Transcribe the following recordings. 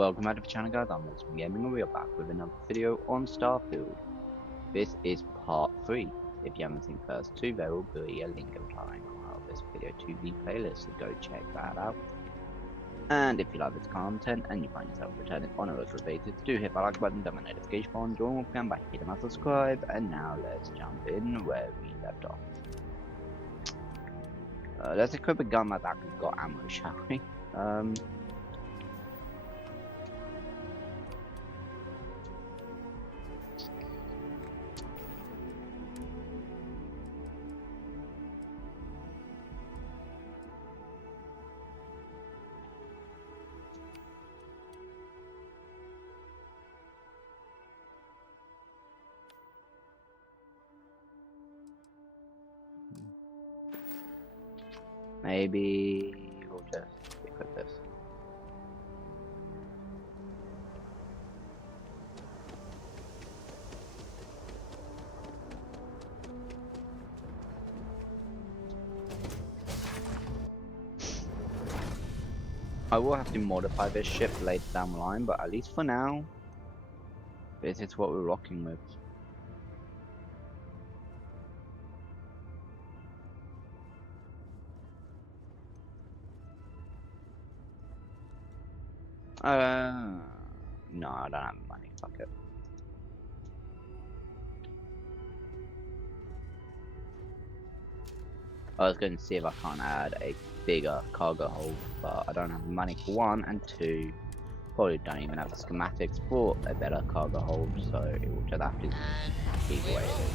Welcome back to the channel, guys. I'm WolfsbaneGaming and we are back with another video on Starfield. This is part 3. If you haven't seen the first two, there will be a link applying on this video to the playlist, so go check that out. And if you like this content and you find yourself returning on a regular basis, do hit that like button, down the notification bell, join Wolfgang by hitting that subscribe, and now let's jump in where we left off. Let's equip a gun that's actually got ammo, shall we? Maybe we'll just equip this. I will have to modify this ship later down the line, but at least for now, this is what we're rocking with. No, I don't have money, fuck it. I was going to see if I can't add a bigger cargo hold, but I don't have money for one, and two, probably don't even have the schematics for a better cargo hold, so it will just have to be the way it is.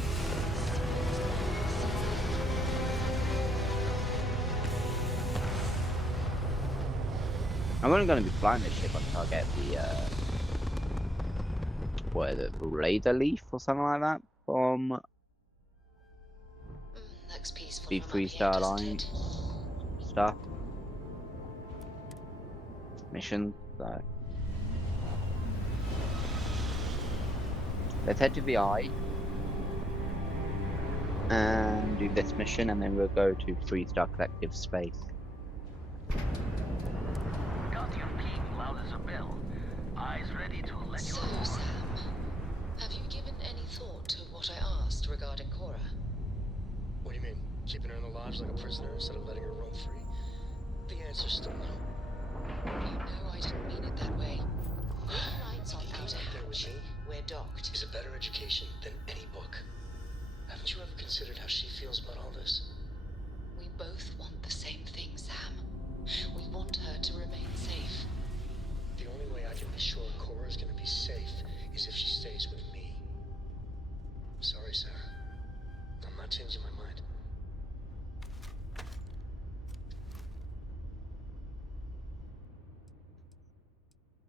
I'm only going to be flying this ship until I get the, what is it, Raider Leaf or something like that from the Freestar line stuff. Mission, so. Let's head to the Eye and do this mission, and then we'll go to Freestar Collective space. So, Sam, have you given any thought to what I asked regarding Cora? What do you mean? Keeping her in the lodge like a prisoner instead of letting her roam free? The answer's still no. You know I didn't mean it that way. Green light's on outer hatch. We're docked. Is a better education than any book. Haven't you ever considered how she feels about all this? We both want the same thing, Sam. We want her to remain safe. The only way I can be sure Cora's gonna be safe is if she stays with me. Sorry, Sarah. I'm not changing my mind.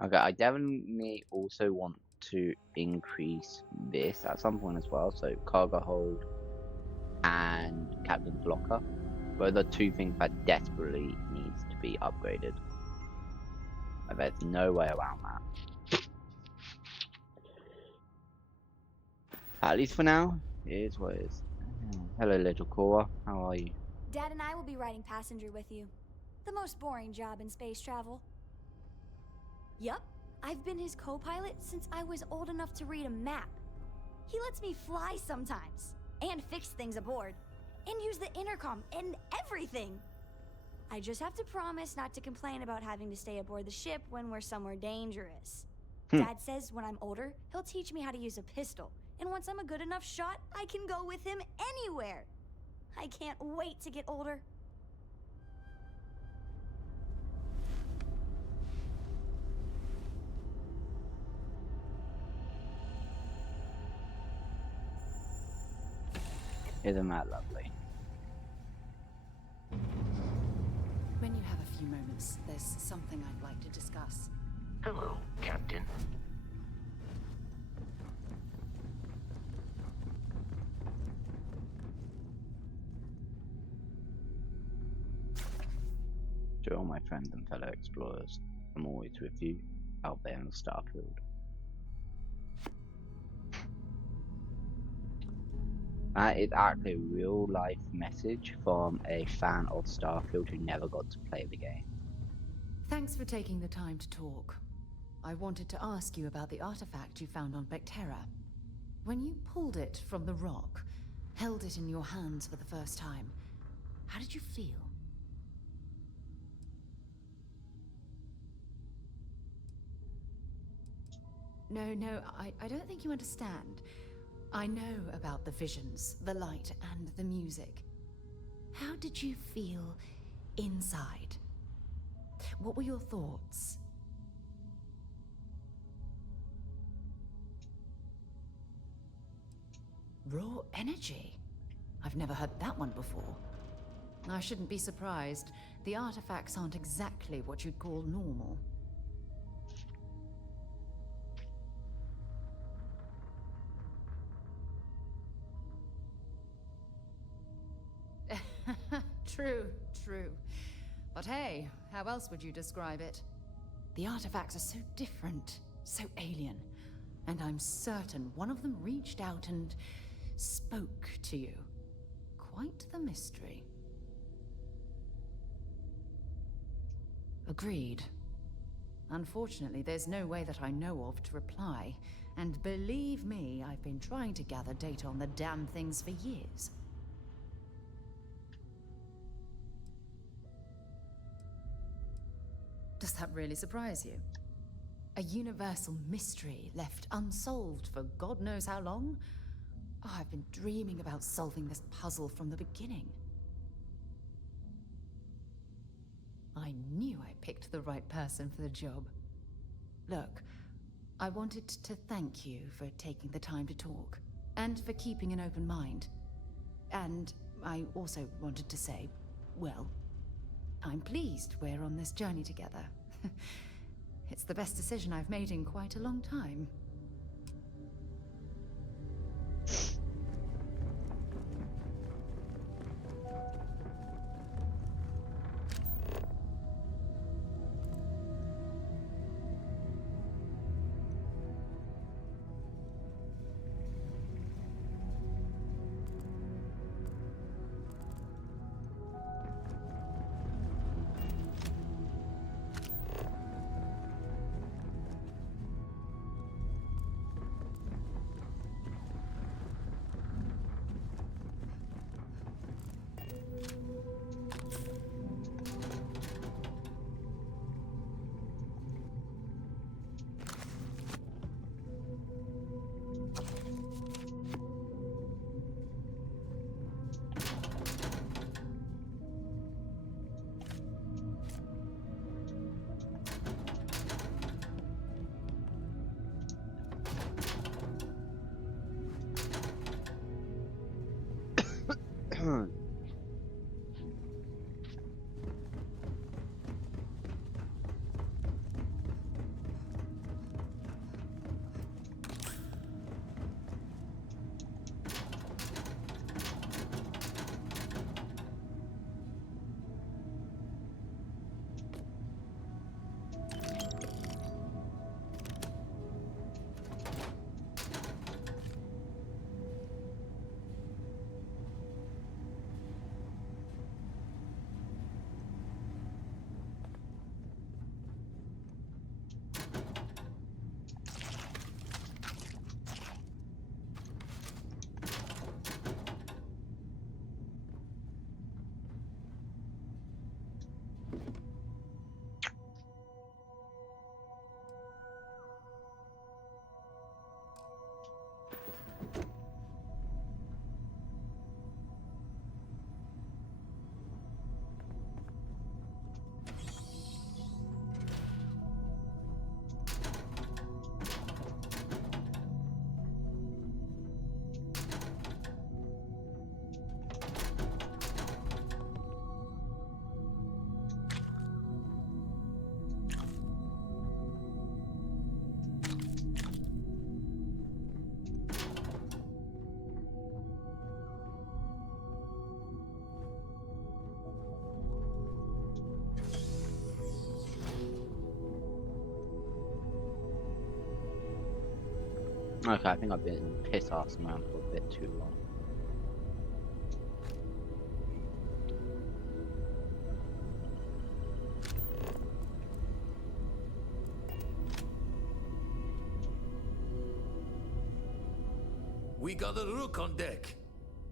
Okay, I definitely also want to increase this at some point as well, so cargo hold and captain's locker. But the two things that desperately needs to be upgraded. There's no way around that. At least for now, it is what it is. Hello, little Cora. How are you? Dad and I will be riding passenger with you. The most boring job in space travel. Yup, I've been his co-pilot since I was old enough to read a map. He lets me fly sometimes, and fix things aboard, and use the intercom and everything. I just have to promise not to complain about having to stay aboard the ship when we're somewhere dangerous. Dad says when I'm older, he'll teach me how to use a pistol, and once I'm a good enough shot, I can go with him anywhere. I can't wait to get older. Isn't that lovely? When you have a few moments, there's something I'd like to discuss. Hello, Captain. To all my friends and fellow explorers, I'm always with you out there in the Starfield. That is actually a real life message from a fan of Starfield who never got to play the game. Thanks for taking the time to talk. I wanted to ask you about the artifact you found on Bactera. When you pulled it from the rock, held it in your hands for the first time, how did you feel? No, I don't think you understand. I know about the visions, the light, and the music. How did you feel inside? What were your thoughts? Raw energy? I've never heard that one before. I shouldn't be surprised. The artifacts aren't exactly what you'd call normal. True. But hey, how else would you describe it? The artifacts are so different, so alien. And I'm certain one of them reached out and spoke to you. Quite the mystery. Agreed. Unfortunately, there's no way that I know of to reply. And believe me, I've been trying to gather data on the damn things for years. Does that really surprise you? A universal mystery left unsolved for God knows how long? Oh, I've been dreaming about solving this puzzle from the beginning. I knew I picked the right person for the job. Look, I wanted to thank you for taking the time to talk, and for keeping an open mind. And I also wanted to say, well, I'm pleased we're on this journey together. It's the best decision I've made in quite a long time. Okay, I think I've been piss-assing around for a bit too long. We got a rook on deck.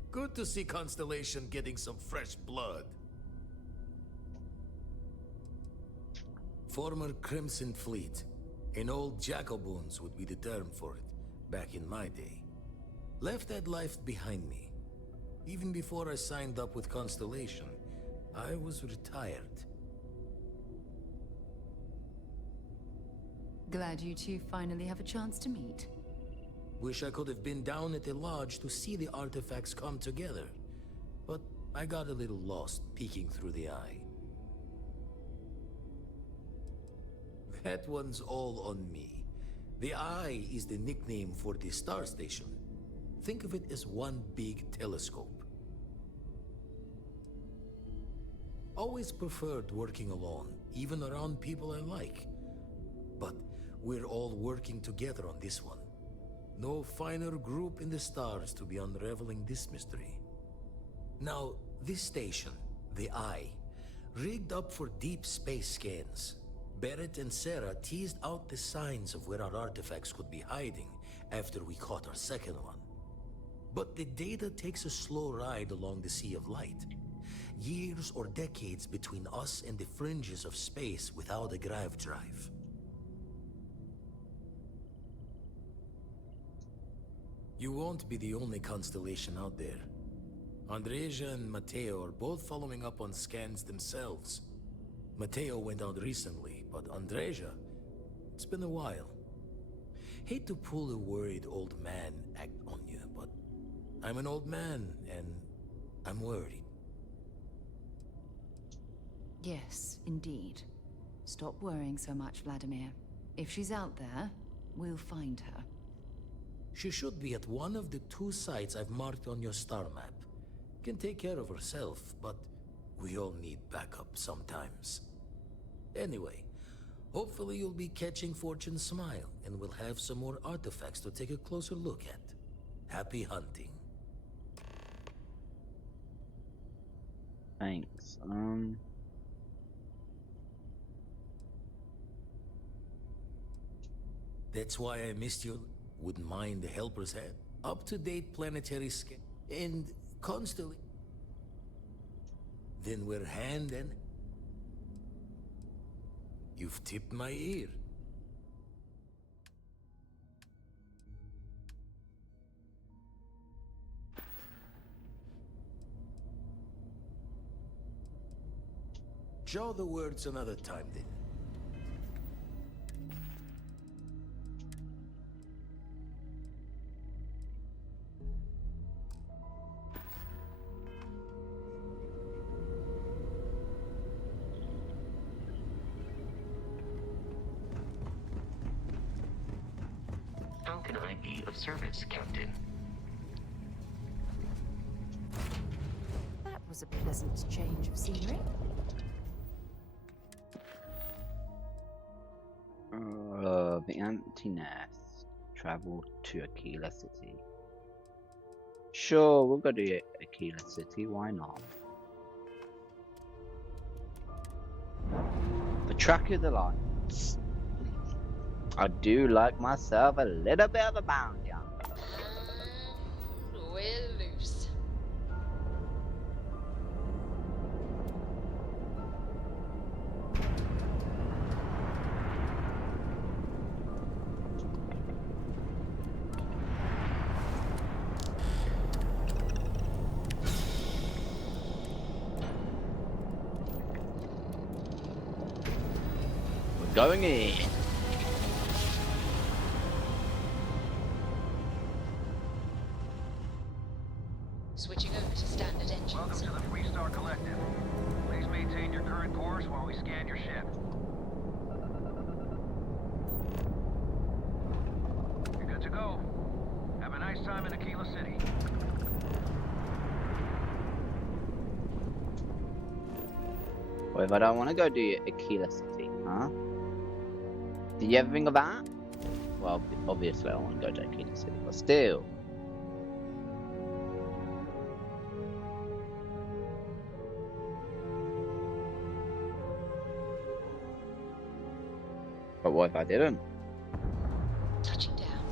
Good to see Constellation getting some fresh blood. Former Crimson Fleet. An old Jacoboons would be the term for it, back in my day. Left that life behind me. Even before I signed up with Constellation, I was retired. Glad you two finally have a chance to meet. Wish I could have been down at the lodge to see the artifacts come together. But I got a little lost peeking through the eye. That one's all on me. The eye is the nickname for the star station. Think of it as one big telescope. Always preferred working alone, even around people I like. But we're all working together on this one. No finer group in the stars to be unraveling this mystery. Now, this station, the Eye, rigged up for deep space scans. Barrett and Sarah teased out the signs of where our artifacts could be hiding after we caught our second one. But the data takes a slow ride along the Sea of Light. Years or decades between us and the fringes of space without a grav drive. You won't be the only constellation out there. Andreja and Matteo are both following up on scans themselves. Matteo went out recently, but Andreja, it's been a while. Hate to pull a worried old man act on you, but I'm an old man, and I'm worried. Yes, indeed. Stop worrying so much, Vladimir. If she's out there, we'll find her. She should be at one of the 2 sites I've marked on your star map. Can take care of herself, but we all need backup sometimes. Anyway, hopefully you'll be catching Fortune's smile, and we'll have some more artifacts to take a closer look at. Happy hunting. Thanks. That's why I missed you. Wouldn't mind the helper's hat. Up-to-date planetary scan. And constantly. Then we're hand and... You've tipped my ear. Jaw the words another time then. How can I be of service, Captain? That was a pleasant change of scenery. The empty nest. Travel to Akila City. Sure, we'll go to Akila City, why not? The track of the lights. I do like myself a little bit of a bounty hunter. And we're loose. We're going in. Switching over to standard engines. Welcome to the Freestar Collective. Please maintain your current course while we scan your ship. You're good to go. Have a nice time in Akila City. What if I don't want to go to Akila City, huh? Did you ever think of that? Well, obviously I want to go to Akila City, but still. But what if I didn't? Touching down.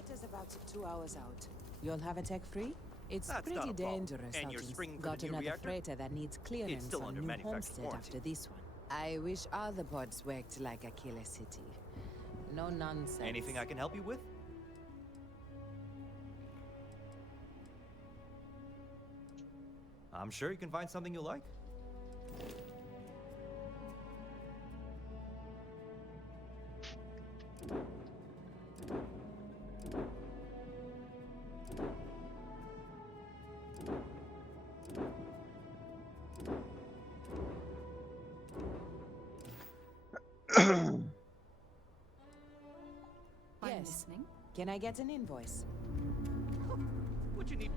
freighter's about 2 hours out. You'll have a tech free? It's That's not pretty a problem. dangerous And out you're in springing for Got the new another reactor? freighter that needs clearance still on under New manufacturer Homestead warranty. after this one. I wish other pods worked like Akila City. No nonsense. Anything I can help you with? I'm sure you can find something you like. I'm Yes. listening. Can I get an invoice? What you need?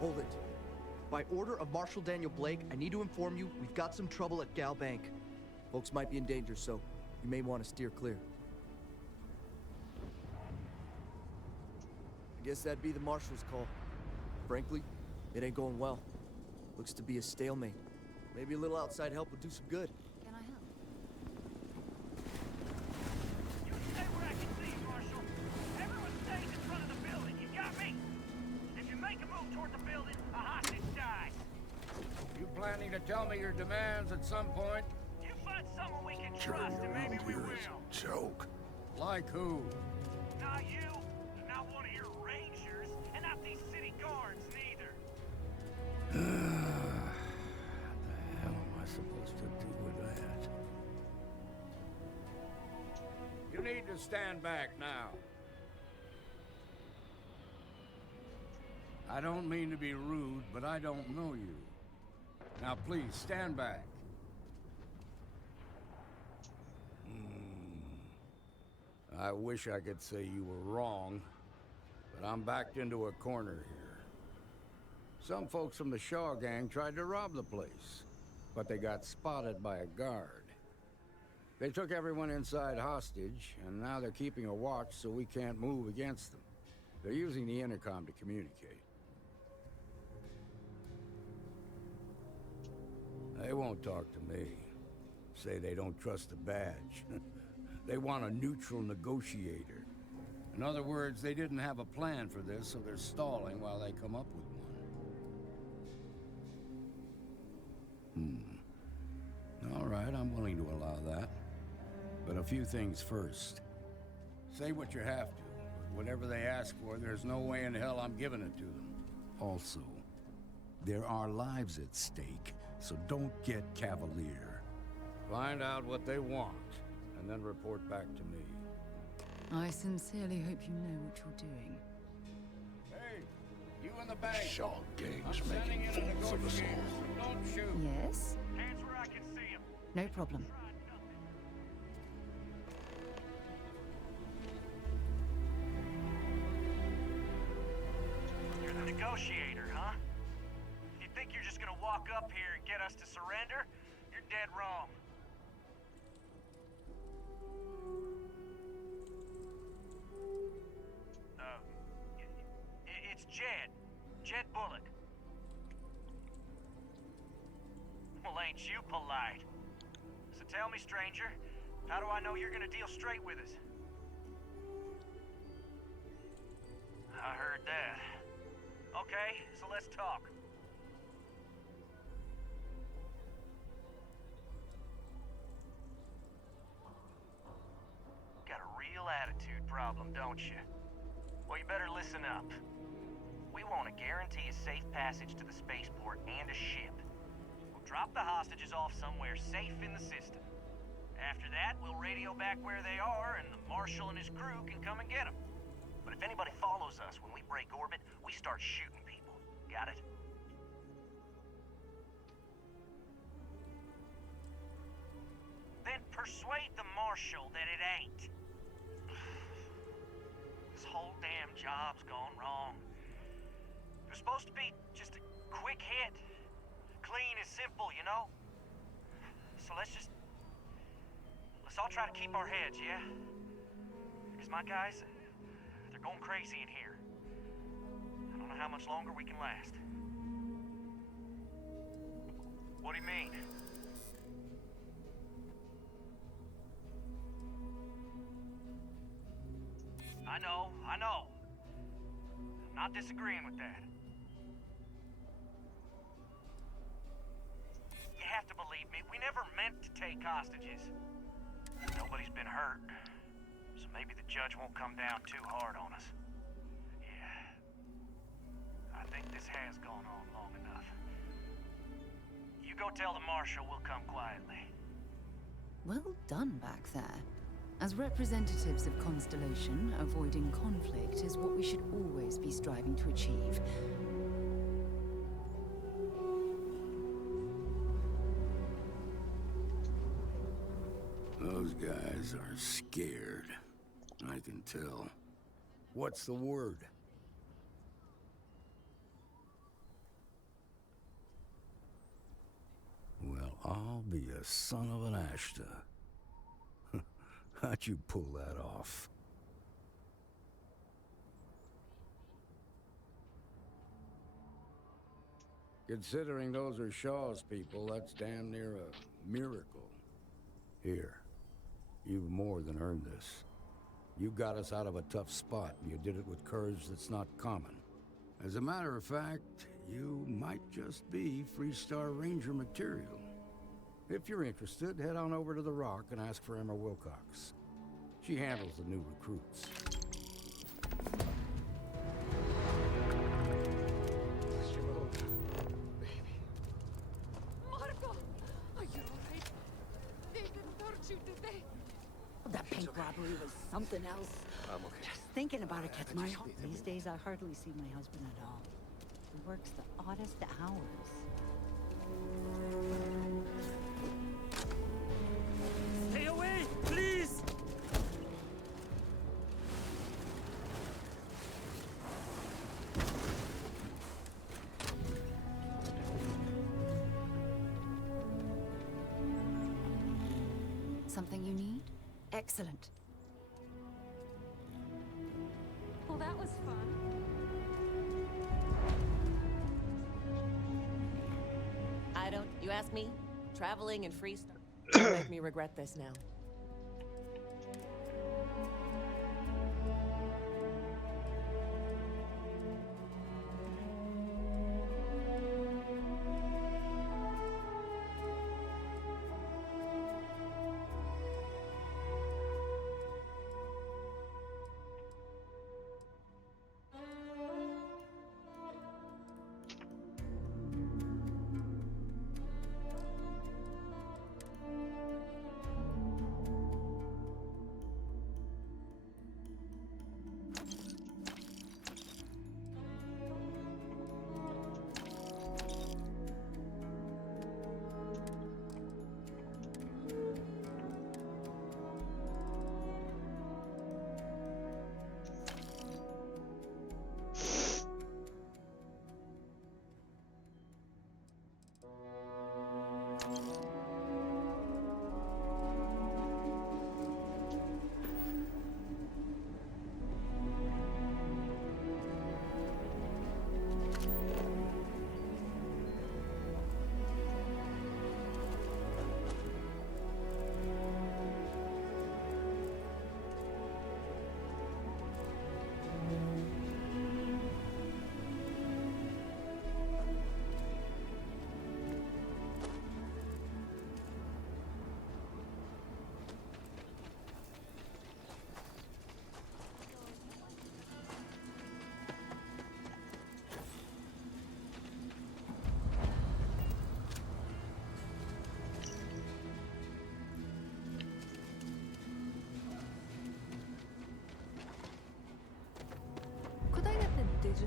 Hold it. By order of Marshal Daniel Blake, I need to inform you we've got some trouble at Gal Bank. Folks might be in danger, so you may want to steer clear. I guess that'd be the Marshal's call. Frankly, it ain't going well. Looks to be a stalemate. Maybe a little outside help would do some good. Can I help? You stay where I can see, Marshal. Everyone stays in front of the building. You got me? If you make a move toward the building, a hostage dies. You planning to tell me your demands at some point? You find someone we can trust, and maybe we will. Joke. Like who? Not you, not one of your rangers, and not these city guards neither. What the hell am I supposed to do with that? You need to stand back now. I don't mean to be rude, but I don't know you. Now please, stand back. I wish I could say you were wrong, but I'm backed into a corner here. Some folks from the Shaw gang tried to rob the place, but they got spotted by a guard. They took everyone inside hostage, and now they're keeping a watch so we can't move against them. They're using the intercom to communicate. They won't talk to me. Say they don't trust the badge. They want a neutral negotiator. In other words, they didn't have a plan for this, so they're stalling while they come up with one. All right, I'm willing to allow that. But a few things first. Say what you have to. Whatever they ask for, there's no way in hell I'm giving it to them. Also, there are lives at stake, so don't get cavalier. Find out what they want, and then report back to me. I sincerely hope you know what you're doing. Hey, you in the bank. Shaw gang's I'm making sending in a fools of us negotiator, all. so don't shoot. Yes? Hands where I can see him. No problem. You're the negotiator, huh? If you think you're just gonna walk up here and get us to surrender, you're dead wrong. It's Jed. Jed Bullock. Well, ain't you polite? So tell me, stranger, how do I know you're gonna deal straight with us? I heard that. Okay, so let's talk. Got a real attitude problem, don't you? Well, you better listen up. We want to guarantee a safe passage to the spaceport and a ship. We'll drop the hostages off somewhere safe in the system. After that, we'll radio back where they are, and the Marshal and his crew can come and get them. But if anybody follows us when we break orbit, we start shooting people. Got it? Then persuade the Marshal that it ain't. This whole damn job's gone wrong. It was supposed to be just a quick hit. Clean and simple, you know? So let's all try to keep our heads, yeah? Because my guys, they're going crazy in here. I don't know how much longer we can last. What do you mean? I know. I'm not disagreeing with that. You have to believe me, we never meant to take hostages. Nobody's been hurt, so maybe the judge won't come down too hard on us. Yeah, I think this has gone on long enough. You go tell the Marshal we'll come quietly. Well done back there. As representatives of Constellation, avoiding conflict is what we should always be striving to achieve. Those guys are scared. I can tell. What's the word? Well, I'll be a son of an Ashta. How'd you pull that off? Considering those are Shaw's people, that's damn near a miracle. Here, you've more than earned this. You got us out of a tough spot, and you did it with courage that's not common. As a matter of fact, you might just be Freestar Ranger material. If you're interested, head on over to the Rock and ask for Emma Wilcox. She handles the new recruits. Marco! Are you alright? They didn't hurt you, did they? That bank robbery was something else. I'm okay. Just thinking about it gets my heart. These days, I hardly see my husband at all. He works the oddest hours. Stay away, please! Something you need? Excellent. Well, that was fun. I don't... You ask me? Traveling in Freestar will make me regret this now.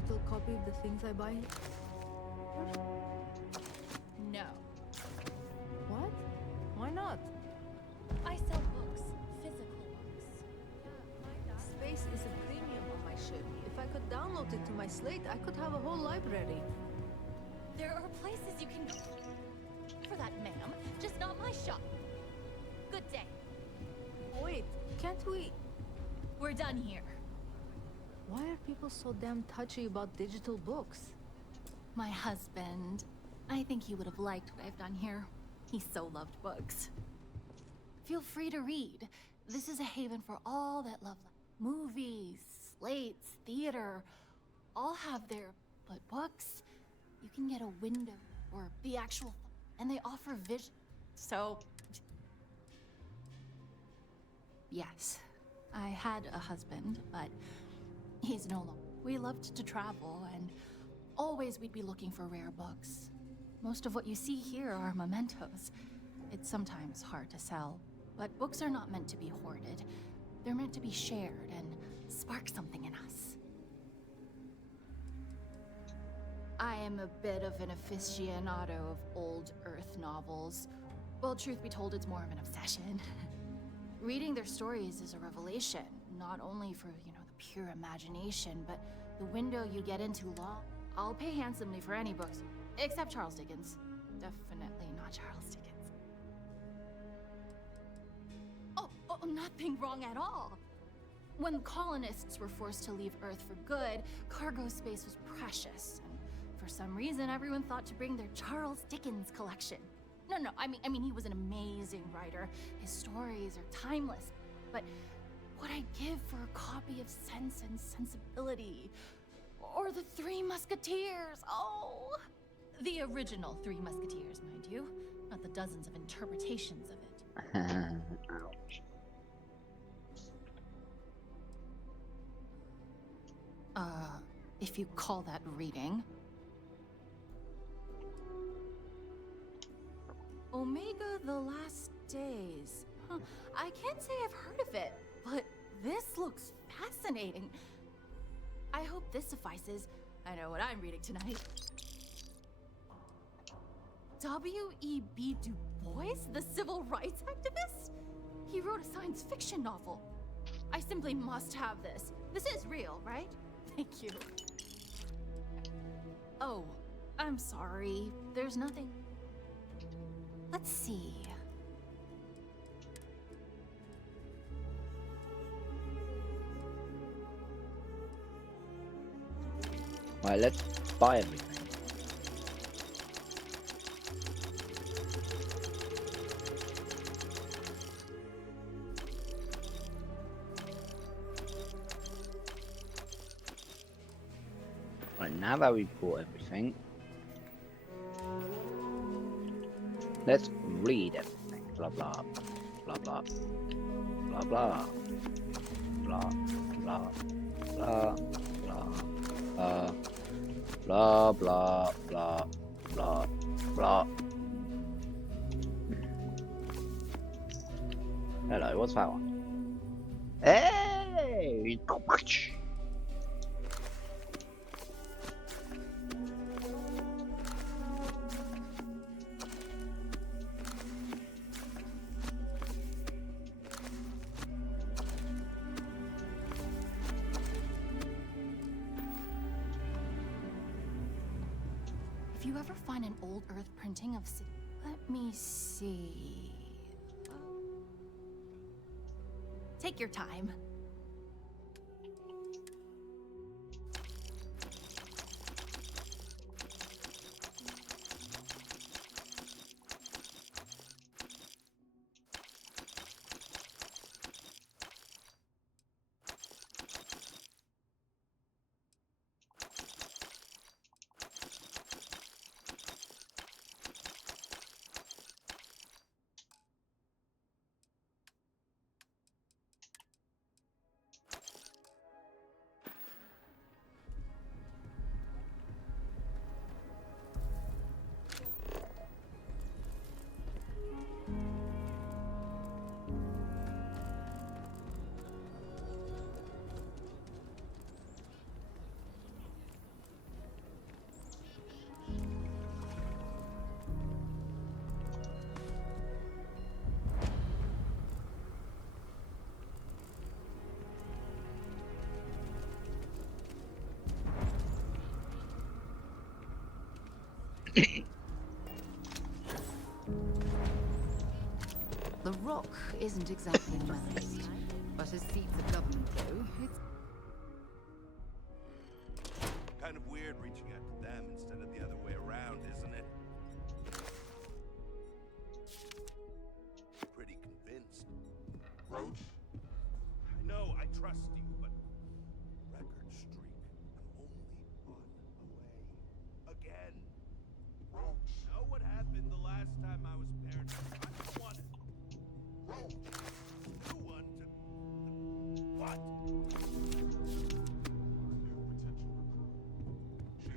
digital copy of the things I buy? No. What? Why not? I sell books, physical books. Space is a premium on my ship. If I could download it to my slate, I could have a whole library. There are places you can go for that, ma'am. Just not my shop. Good day. Wait, can't we? We're done here. Why are people so damn touchy about digital books? My husband. I think he would have liked what I've done here. He so loved books. Feel free to read. This is a haven for all that love movies, slates, theater. All have their... But books, you can get a window or the actual... And they offer vision. So... Yes, I had a husband, but he's no longer. We loved to travel, and always we'd be looking for rare books. Most of what you see here are mementos. It's sometimes hard to sell, but books are not meant to be hoarded. They're meant to be shared and spark something in us. I am a bit of an aficionado of old Earth novels. Well, truth be told, it's more of an obsession. Reading their stories is a revelation, not only for, the pure imagination, but the window you get into law. I'll pay handsomely for any books, except Charles Dickens. Definitely not Charles Dickens. Oh, nothing wrong at all. When colonists were forced to leave Earth for good, cargo space was precious, and for some reason everyone thought to bring their Charles Dickens collection. No, I mean he was an amazing writer. His stories are timeless. But what I'd give for a copy of Sense and Sensibility, or the Three Musketeers, oh! The original Three Musketeers, mind you, not the dozens of interpretations of it. Ouch. If you call that reading. Omega the Last Days. Huh. I can't say I've heard of it, but this looks fascinating. I hope this suffices. I know what I'm reading tonight. W.E.B. Du Bois, the civil rights activist? He wrote a science fiction novel. I simply must have this. This is real, right? Thank you. Oh, I'm sorry. There's nothing. Let's see. Right, let's buy everything. Right, now that we've bought everything, let's read everything. Blah blah blah blah blah blah blah blah blah blah blah blah blah blah blah. Hello, what's that one? Hey! If you ever find an old Earth printing of... Let me see... Take your time. The Rock isn't exactly nice, but as seats of government go, it's kind of weird reaching out to them instead of the other way around, isn't it? Pretty convinced. Roach? I know, I trust you, but record streak. I'm only one away. Again. Roach. Know what happened the last time I was paired up? I don't want it. Roach. New one to... What?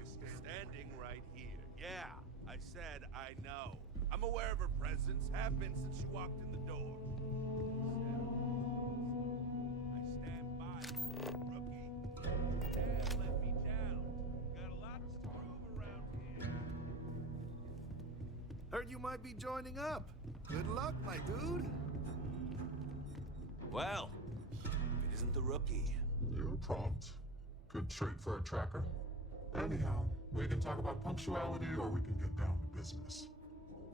Standing right here. Yeah, I said I know. I'm aware of her presence, have been since she walked in the door. I stand by you, rookie. Damn, let me down. Got a lot to prove around here. Heard you might be joining up. Good luck, my dude. Well, if it isn't the rookie. You're prompt. Good trait for a tracker. Anyhow, we can talk about punctuality or we can get down to business.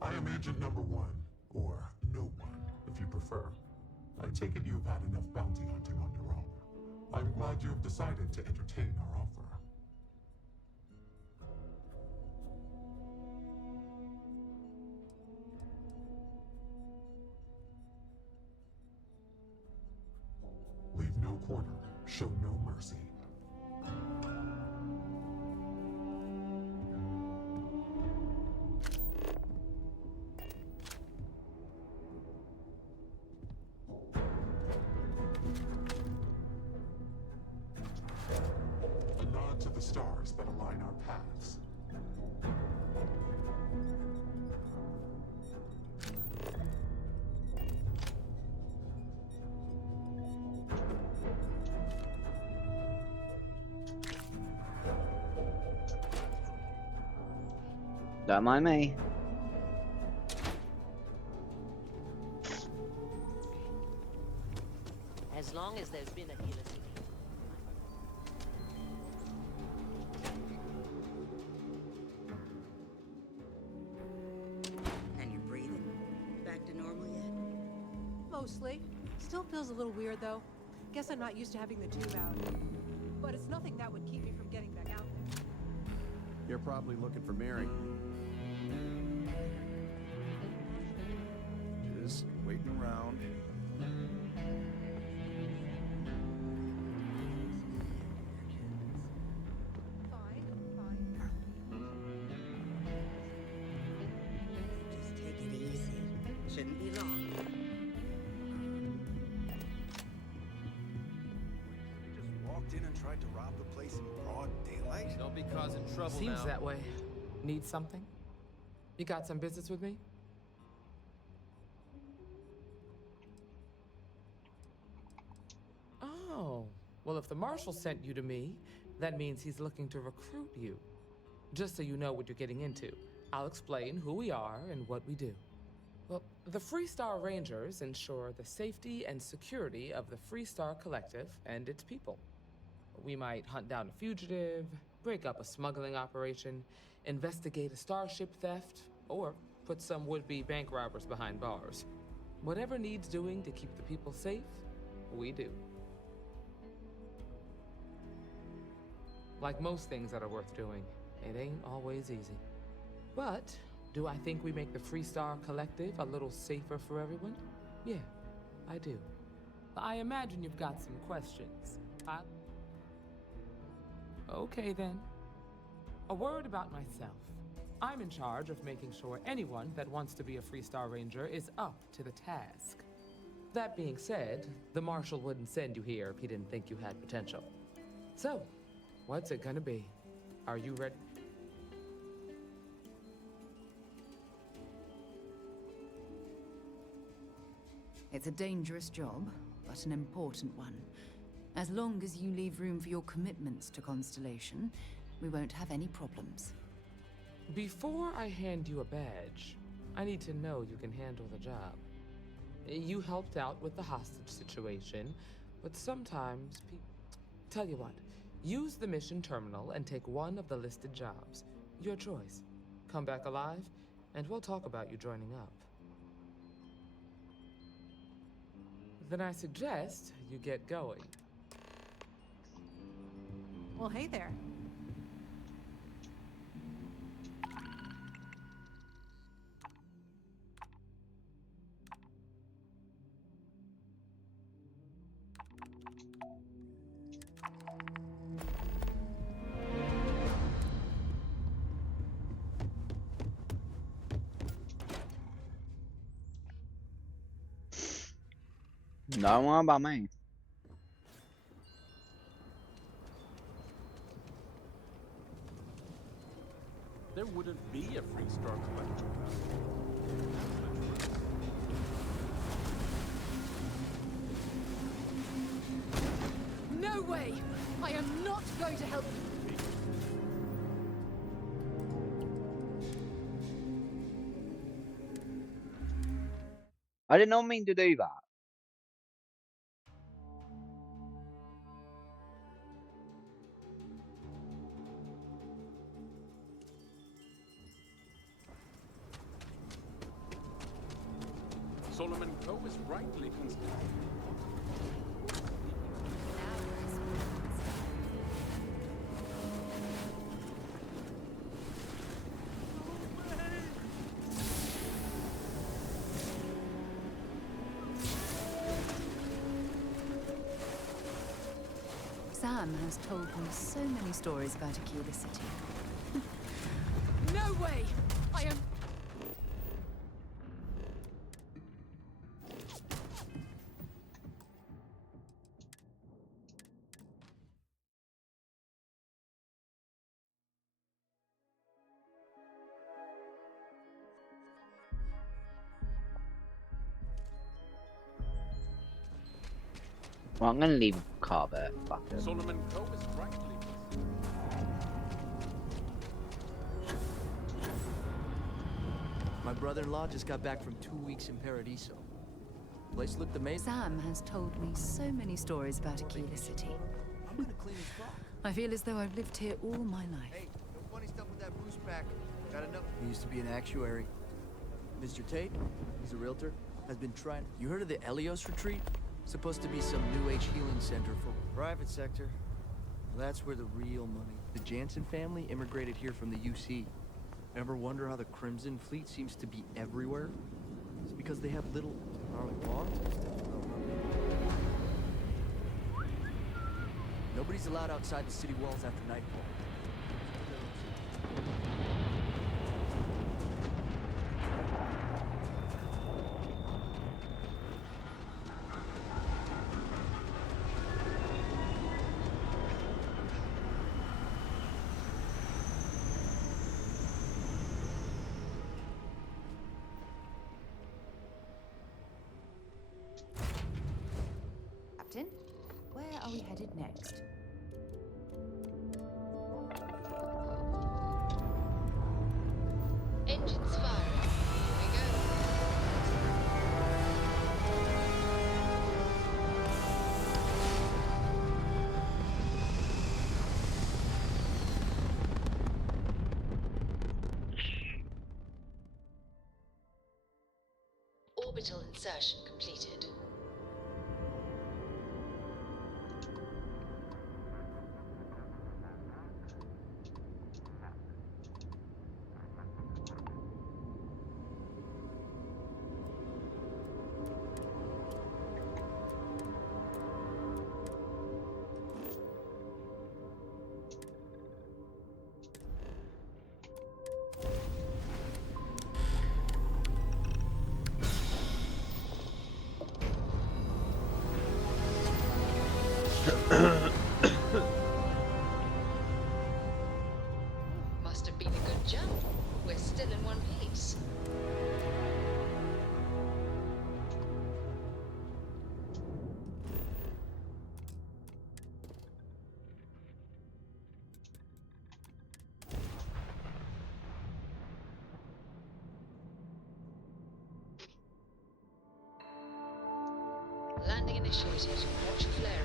I am agent number 1, or no one, if you prefer. I take it you've had enough bounty hunting on your own. I'm glad you have decided to entertain our offer. Leave no quarter, show no mercy. A nod to the stars that align our paths. Don't mind me. As long as there's been Akila City. And you're breathing? Back to normal yet? Mostly. Still feels a little weird, though. Guess I'm not used to having the tube out. But it's nothing that would keep me from getting back out there. You're probably looking for Mary. Just waiting around. Just take it easy. Shouldn't be long. Just walked in and tried to rob the place in broad daylight. Don't be causing trouble Seems now. that way. Need something? You got some business with me? Oh, well, if the marshal sent you to me, that means he's looking to recruit you. Just so you know what you're getting into, I'll explain who we are and what we do. Well, the Freestar Rangers ensure the safety and security of the Freestar Collective and its people. We might hunt down a fugitive, break up a smuggling operation, investigate a starship theft, or put some would-be bank robbers behind bars. Whatever needs doing to keep the people safe, we do. Like most things that are worth doing, it ain't always easy. But do I think we make the Freestar Collective a little safer for everyone? Yeah, I do. I imagine you've got some questions. Okay then. A word about myself. I'm in charge of making sure anyone that wants to be a Freestar Ranger is up to the task. That being said, the Marshal wouldn't send you here if he didn't think you had potential. So, what's it gonna be? Are you ready? It's a dangerous job, but an important one. As long as you leave room for your commitments to Constellation, we won't have any problems. Before I hand you a badge, I need to know you can handle the job. You helped out with the hostage situation, but sometimes people... Tell you what, use the mission terminal and take one of the listed jobs. Your choice. come back alive, and we'll talk about you joining up. Then I suggest you get going. Well, hey there. Don't worry about me. There wouldn't be a Freestar Collective. No way! I am not going to help you. I did not mean to do that. Solomon Co. is rightly considered. Sam has told me so many stories about Akila City. No way! I am... Well, I'm gonna leave Carver. Fuck it. Solomon Co. is rightly My brother-in-law just got back from 2 weeks in Paradiso. Place looked amazing. Sam has told me so many stories about Akila City. I'm gonna clean his truck. I feel as though I've lived here all my life. Hey, no funny stuff with that boost pack. Got enough. He used to be an actuary. Mr. Tate, he's a realtor, has been trying... You heard of the Elios retreat? Supposed to be some new age healing center for private sector. Well, that's where the real money. The Jansen family immigrated here from the UC. Ever wonder how the Crimson Fleet seems to be everywhere? It's because they have little... Nobody's allowed outside the city walls after nightfall. Captain, where are we headed next? Engines firing. Here we go. Orbital insertion completed. Must have been a good jump. We're still in one piece. Landing initiated. Watch your flaring.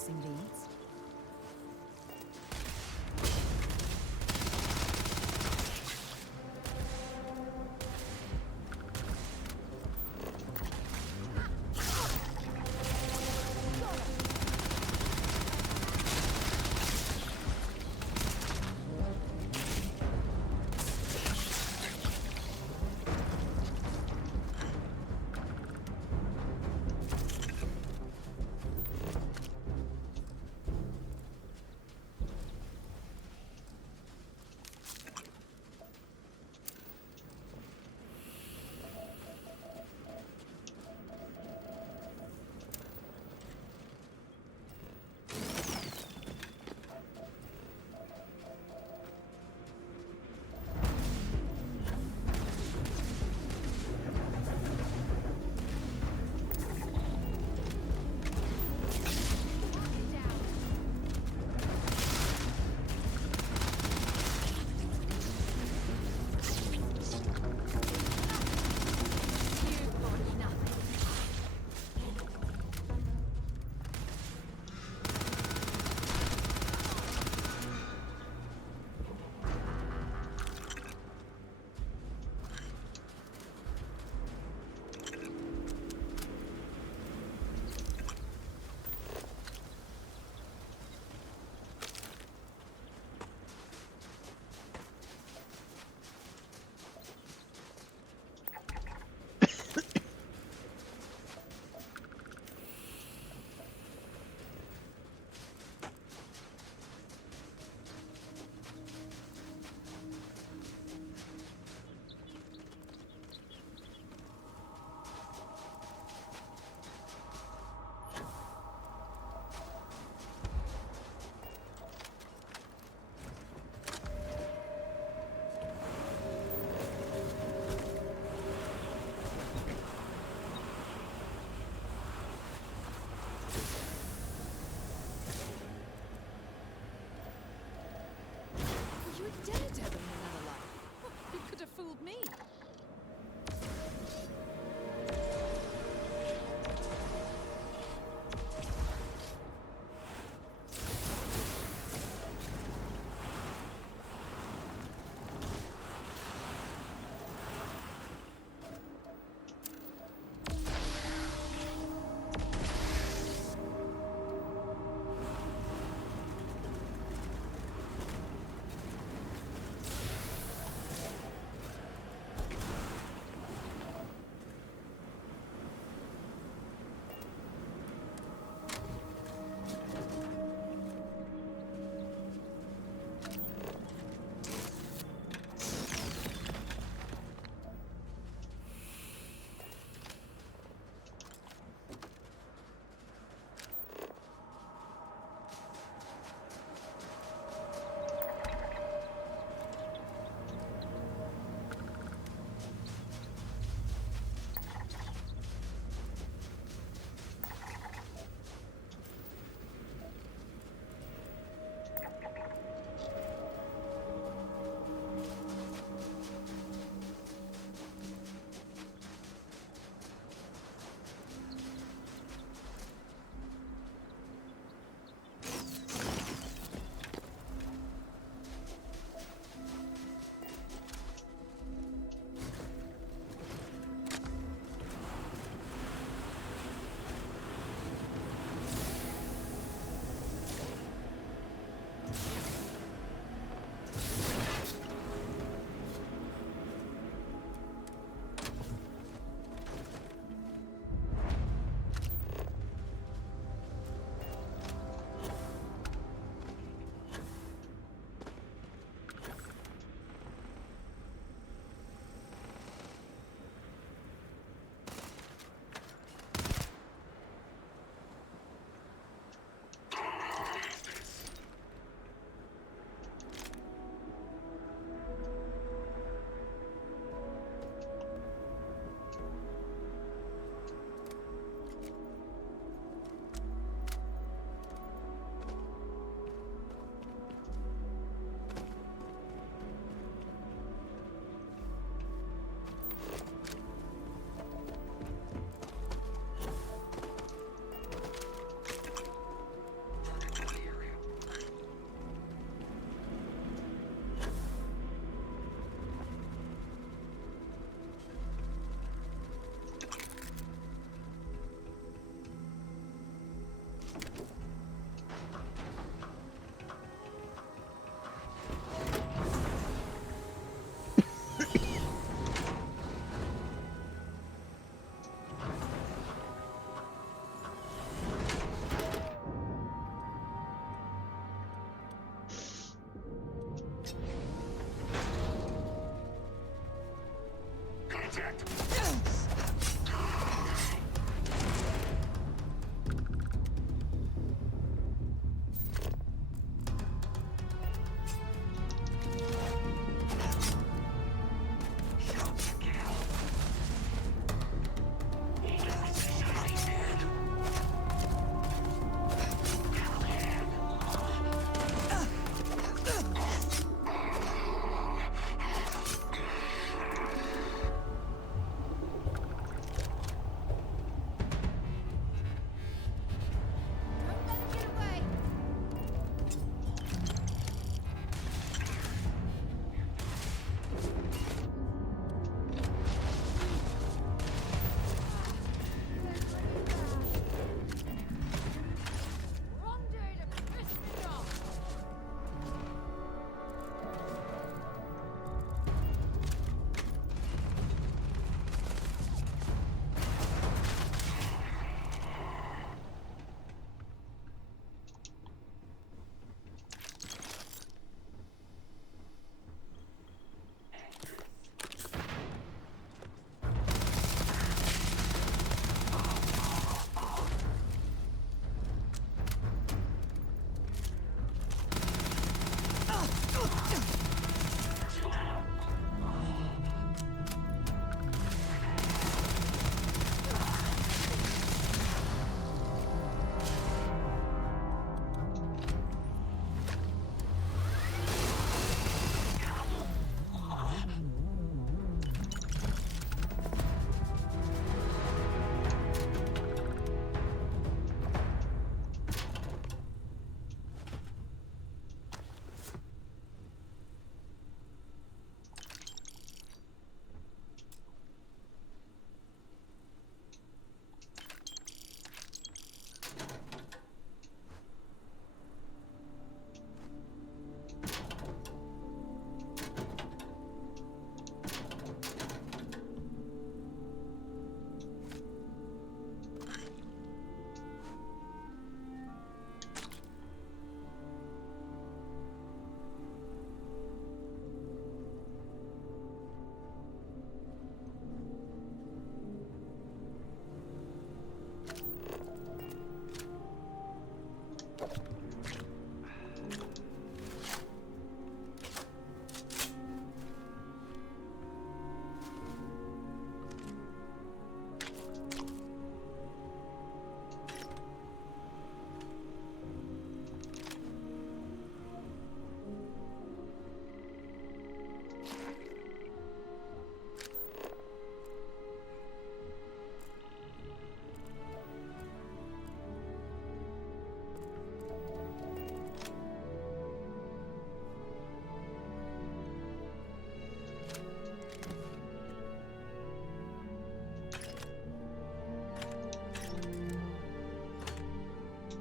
promising leads.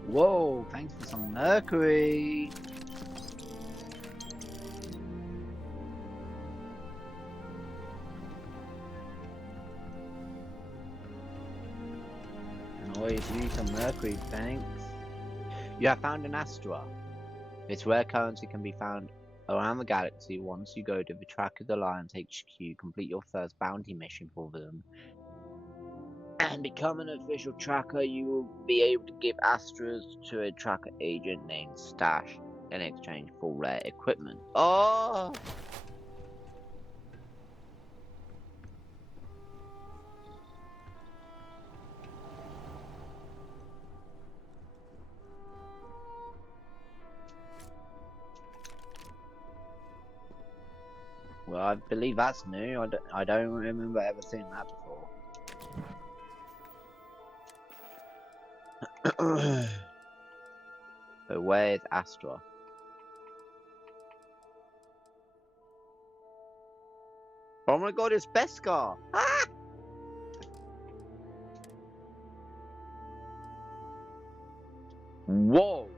Whoa, thanks for some mercury. Can always use some mercury, thanks. You have found an Astra. Its rare currency can be found around the galaxy. Once you go to the Track of the Lions HQ, complete your first bounty mission for them, and become an official tracker. You will be able to give Astras to a tracker agent named Stash in exchange for rare equipment. Oh! Well, I believe that's new. I don't remember ever seeing that before. So where is Astra? Oh my god, it's Beskar! Ah! Whoa!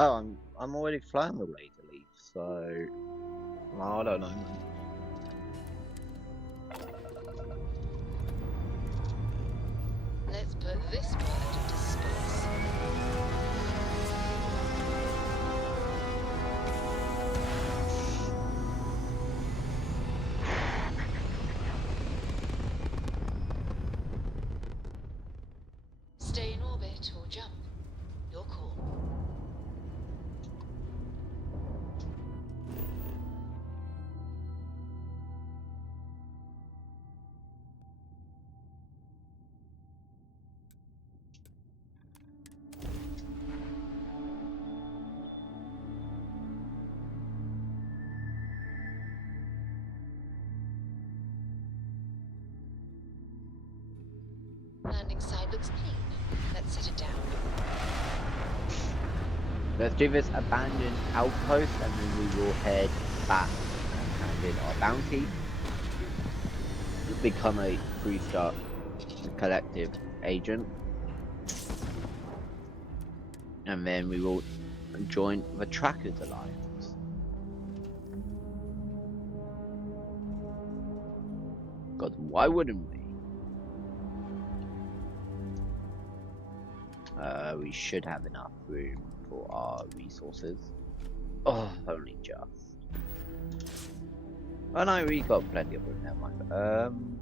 Oh, I'm already flying with laser leaf, so I don't know, man. Let's put this bird into space. Stay in orbit or jump. Your call. Landing side looks clean. Let's set it down. Let's do this abandoned outpost, and then we will head back and hand in our bounty. Become a Freestar Collective agent, and then we will join the Trackers Alliance. God, why wouldn't we? We should have enough room for our resources. Oh, only just. Oh no, we got plenty of room, never mind.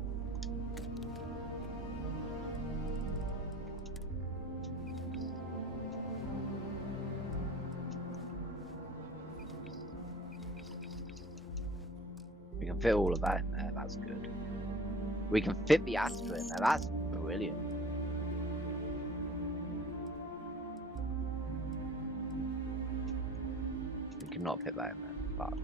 We can fit all of that in there, that's good. We can fit the Astra in there, that's brilliant. We cannot fit that in there, fuck.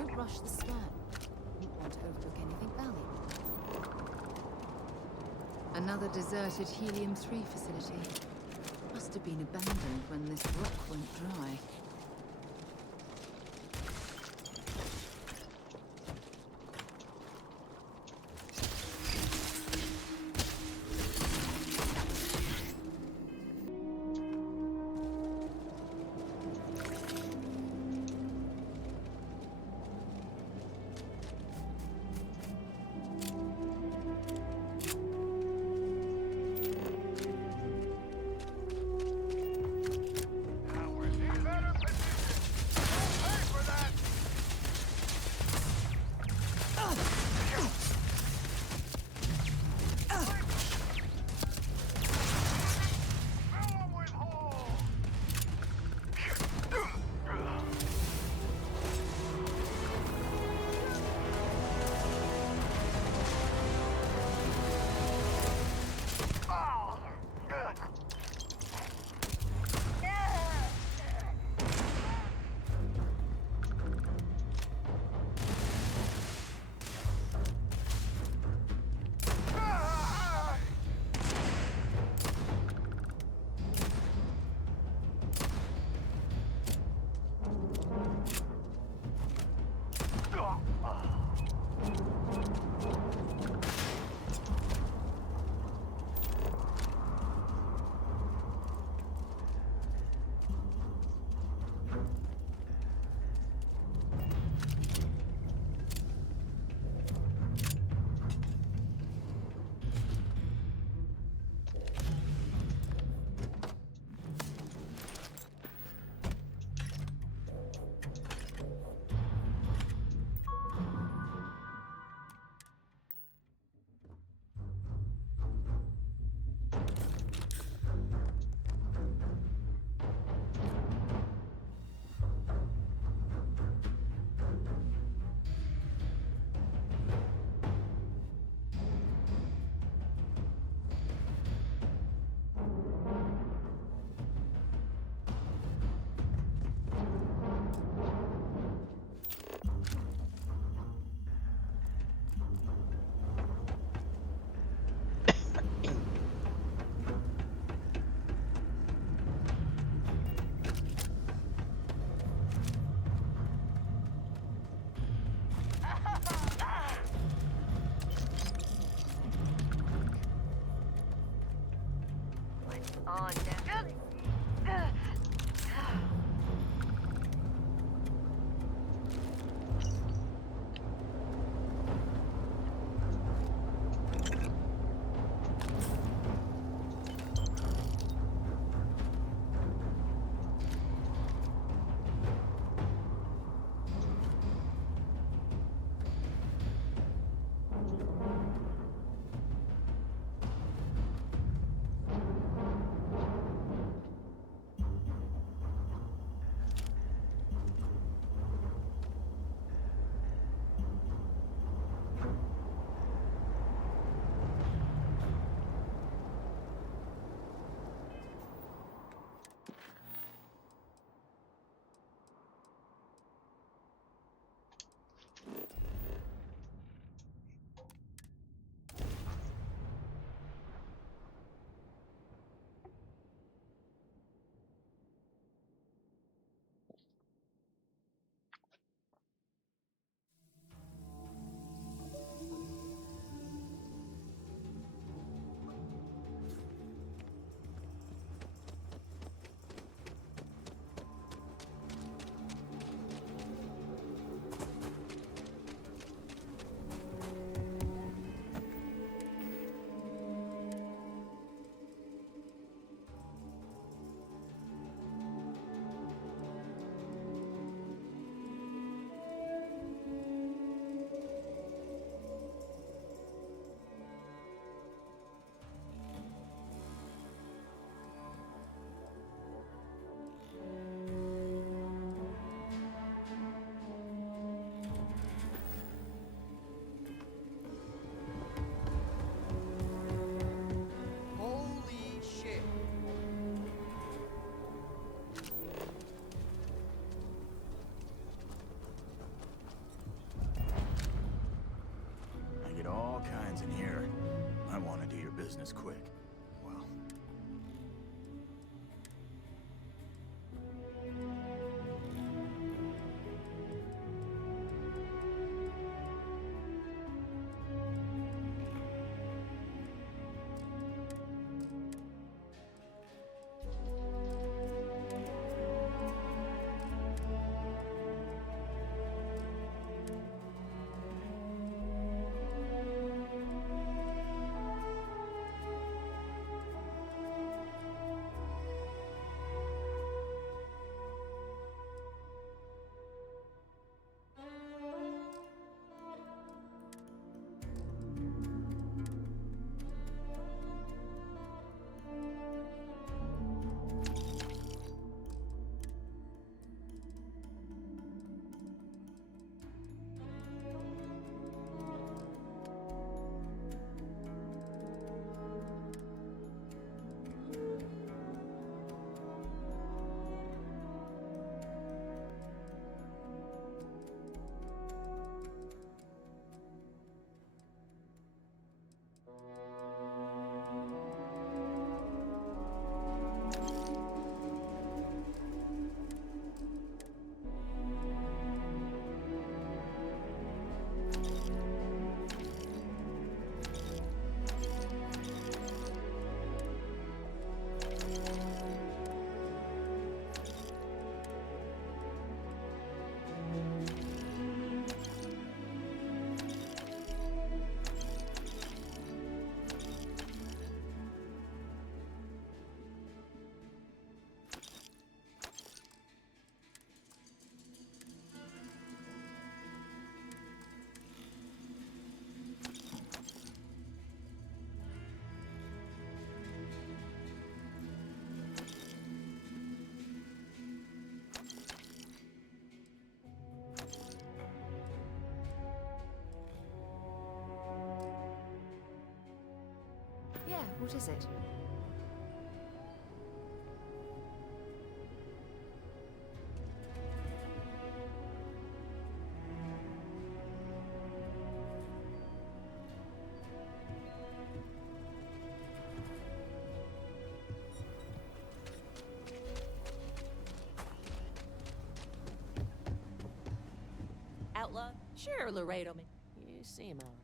Don't rush the scan. You don't want to overlook anything valuable. Another deserted Helium-3 facility. Must have been abandoned when this rock went dry. on now. business quick. Well. Yeah, what is it? Outlaw? Sure, Laredo. You seem all right.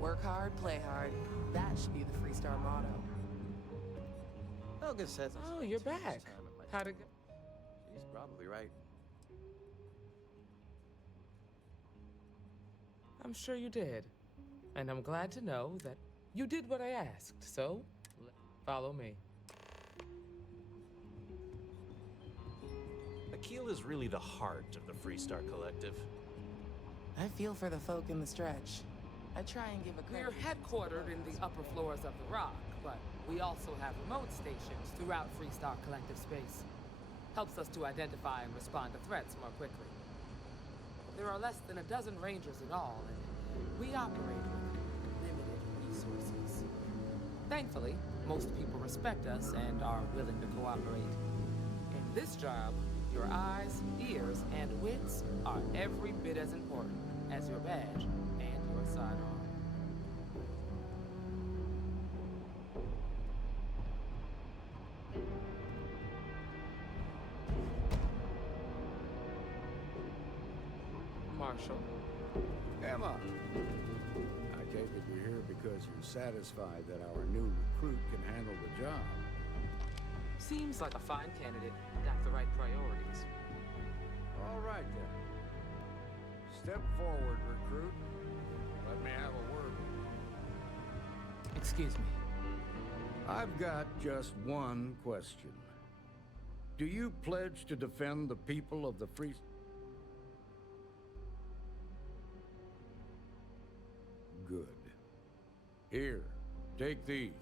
Work hard, play hard. That should be the Freestar motto. Helga says. Oh, you're back. How'd it go? She's probably right. I'm sure you did. And I'm glad to know that you did what I asked, so follow me. Akila's really the heart of the Freestar Collective. I feel for the folk in the stretch. I try and give a We're headquartered in the upper floors of the Rock, but we also have remote stations throughout Freestar Collective space. Helps us to identify and respond to threats more quickly. There are less than a dozen Rangers in all, and we operate with limited resources. Thankfully, most people respect us and are willing to cooperate. In this job, your eyes, ears, and wits are every bit as important as your badge and your sidearm. Marshall. Emma! I take it you're here because you're satisfied that our new recruit can handle the job. Seems like a fine candidate. Got the right priorities. All right, then. Step forward, recruit. Let me have a word with Excuse me. I've got just one question. Do you pledge to defend the people of the Free... Good. Here, take these.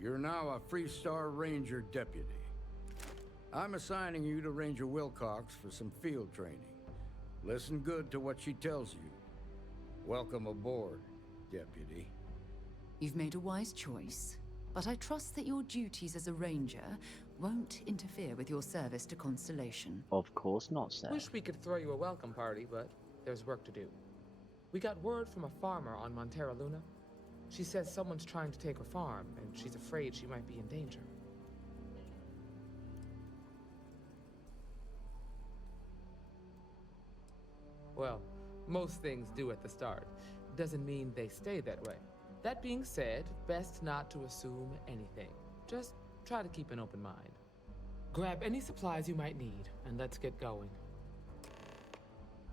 You're now a Freestar Ranger deputy. I'm assigning you to Ranger Wilcox for some field training. Listen good to what she tells you. Welcome aboard, deputy. You've made a wise choice, but I trust that your duties as a ranger won't interfere with your service to Constellation. Of course not, sir. Wish we could throw you a welcome party, but there's work to do. We got word from a farmer on Montera Luna. She says someone's trying to take her farm, and she's afraid she might be in danger. Well, most things do at the start. Doesn't mean they stay that way. That being said, best not to assume anything. Just try to keep an open mind. Grab any supplies you might need, and let's get going.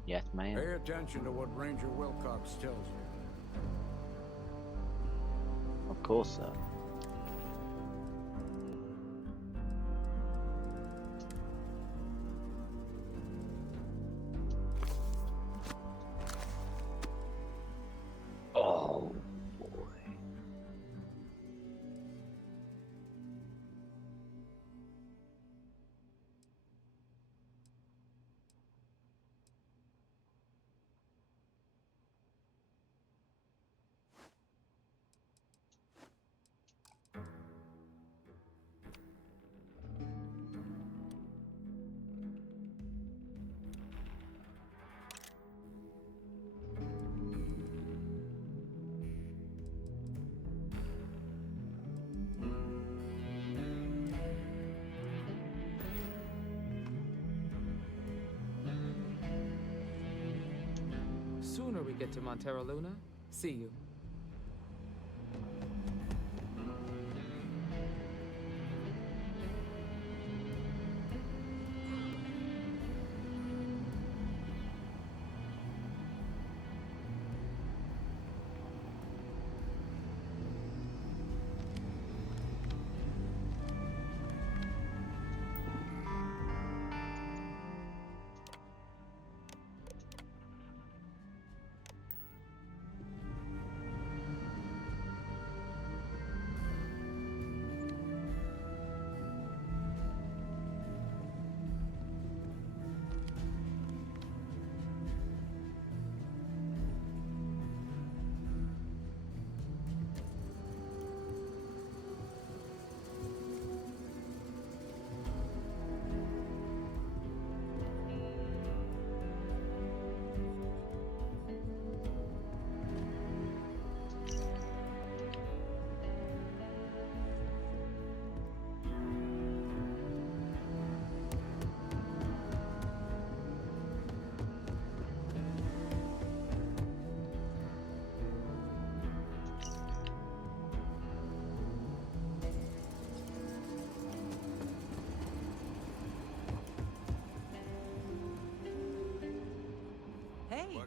Yes, ma'am. Pay attention to what Ranger Wilcox tells you. Of course, sir. Oh, boy. Sooner we get to Montera Luna, see you.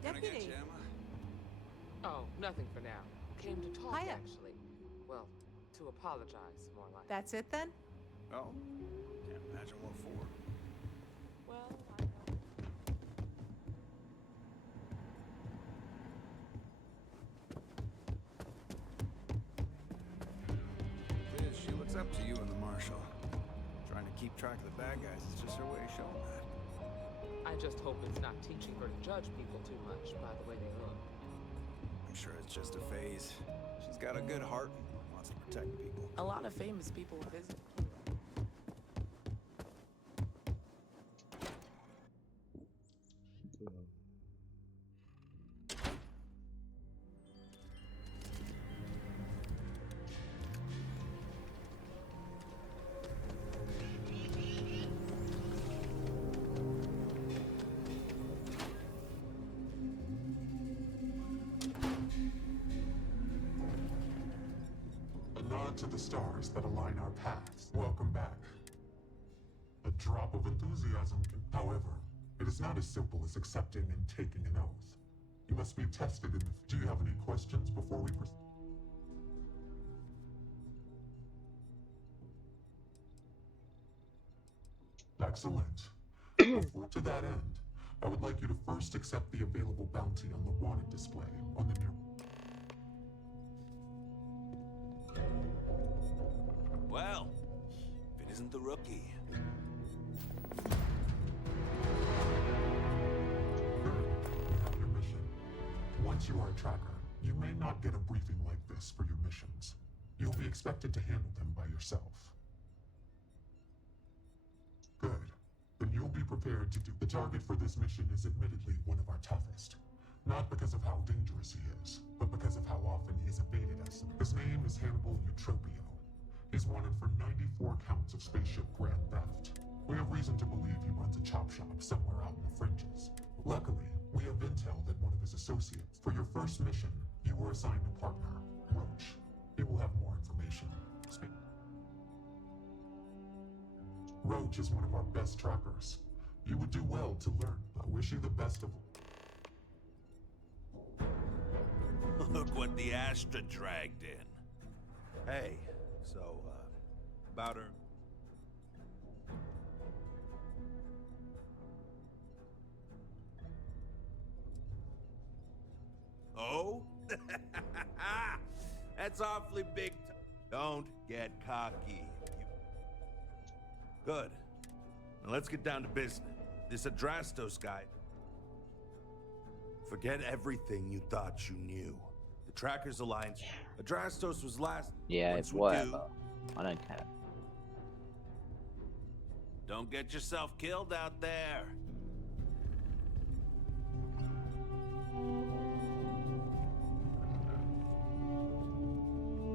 Deputy. Oh, nothing for now. Came to talk, Hiya. actually. Well, to apologize, more like. That's it then? Oh, can't imagine what for. Well, Liz, she looks up to you and the Marshal. Trying to keep track of the bad guys is just her way of showing that. I just hope it's not teaching her to judge people too much by the way they look. I'm sure it's just a phase. She's got a good heart and wants to protect people. A lot of famous people visit. To the stars that align our paths. Welcome back. A drop of enthusiasm can... However, it is not as simple as accepting and taking an oath. You must be tested in the... Do you have any questions before we proceed? Excellent. To that end, I would like you to first accept the available bounty on the wanted display on the near. Well, if it isn't the rookie. Your mission. Once you are a tracker, you may not get a briefing like this for your missions. You'll be expected to handle them by yourself. Good. Then you'll be prepared to do. The target for this mission is admittedly one of our toughest. Not because of how dangerous he is, but because of how often he's evaded us. His name is Hannibal Eutropio. He's wanted for 94 counts of spaceship grand theft. We have reason to believe he runs a chop shop somewhere out in the fringes. Luckily, we have intel that one of his associates. For your first mission, you were assigned a partner, Roach. He will have more information. Roach is one of our best trackers. You would do well to learn. I wish you the best of. Look what the Astra dragged in. Hey, so, about her. Oh? That's awfully big. Don't get cocky. Good. Now let's get down to business. This Adrastos guy. Forget everything you thought you knew. The Trackers Alliance. Adrastos was last. Yeah, Once we whatever. do, I don't care. don't get yourself killed out there.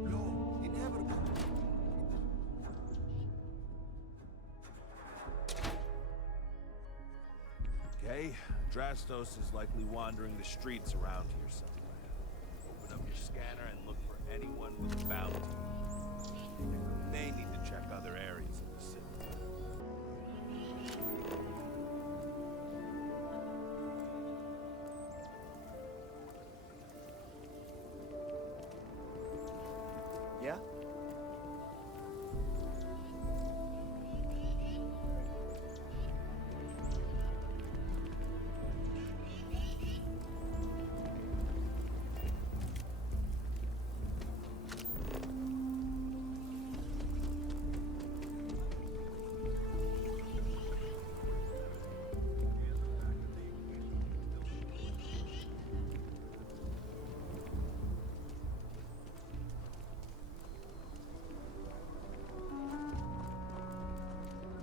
No, inevitable. Okay, Adrastos is likely wandering the streets around here somewhere. Open up your scanner and look for anyone with a bounty. You may need to check other areas of the city. Yeah?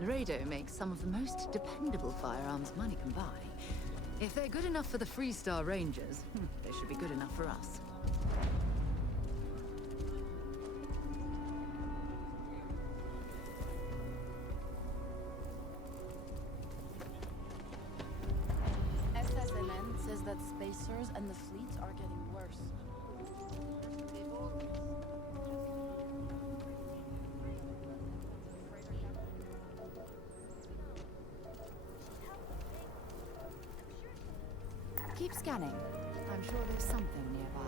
Rado makes some of the most dependable firearms money can buy. If they're good enough for the Freestar Rangers, they should be good enough for us. SSNN says that spacers and the fleet are getting worse. Keep scanning. I'm sure there's something nearby.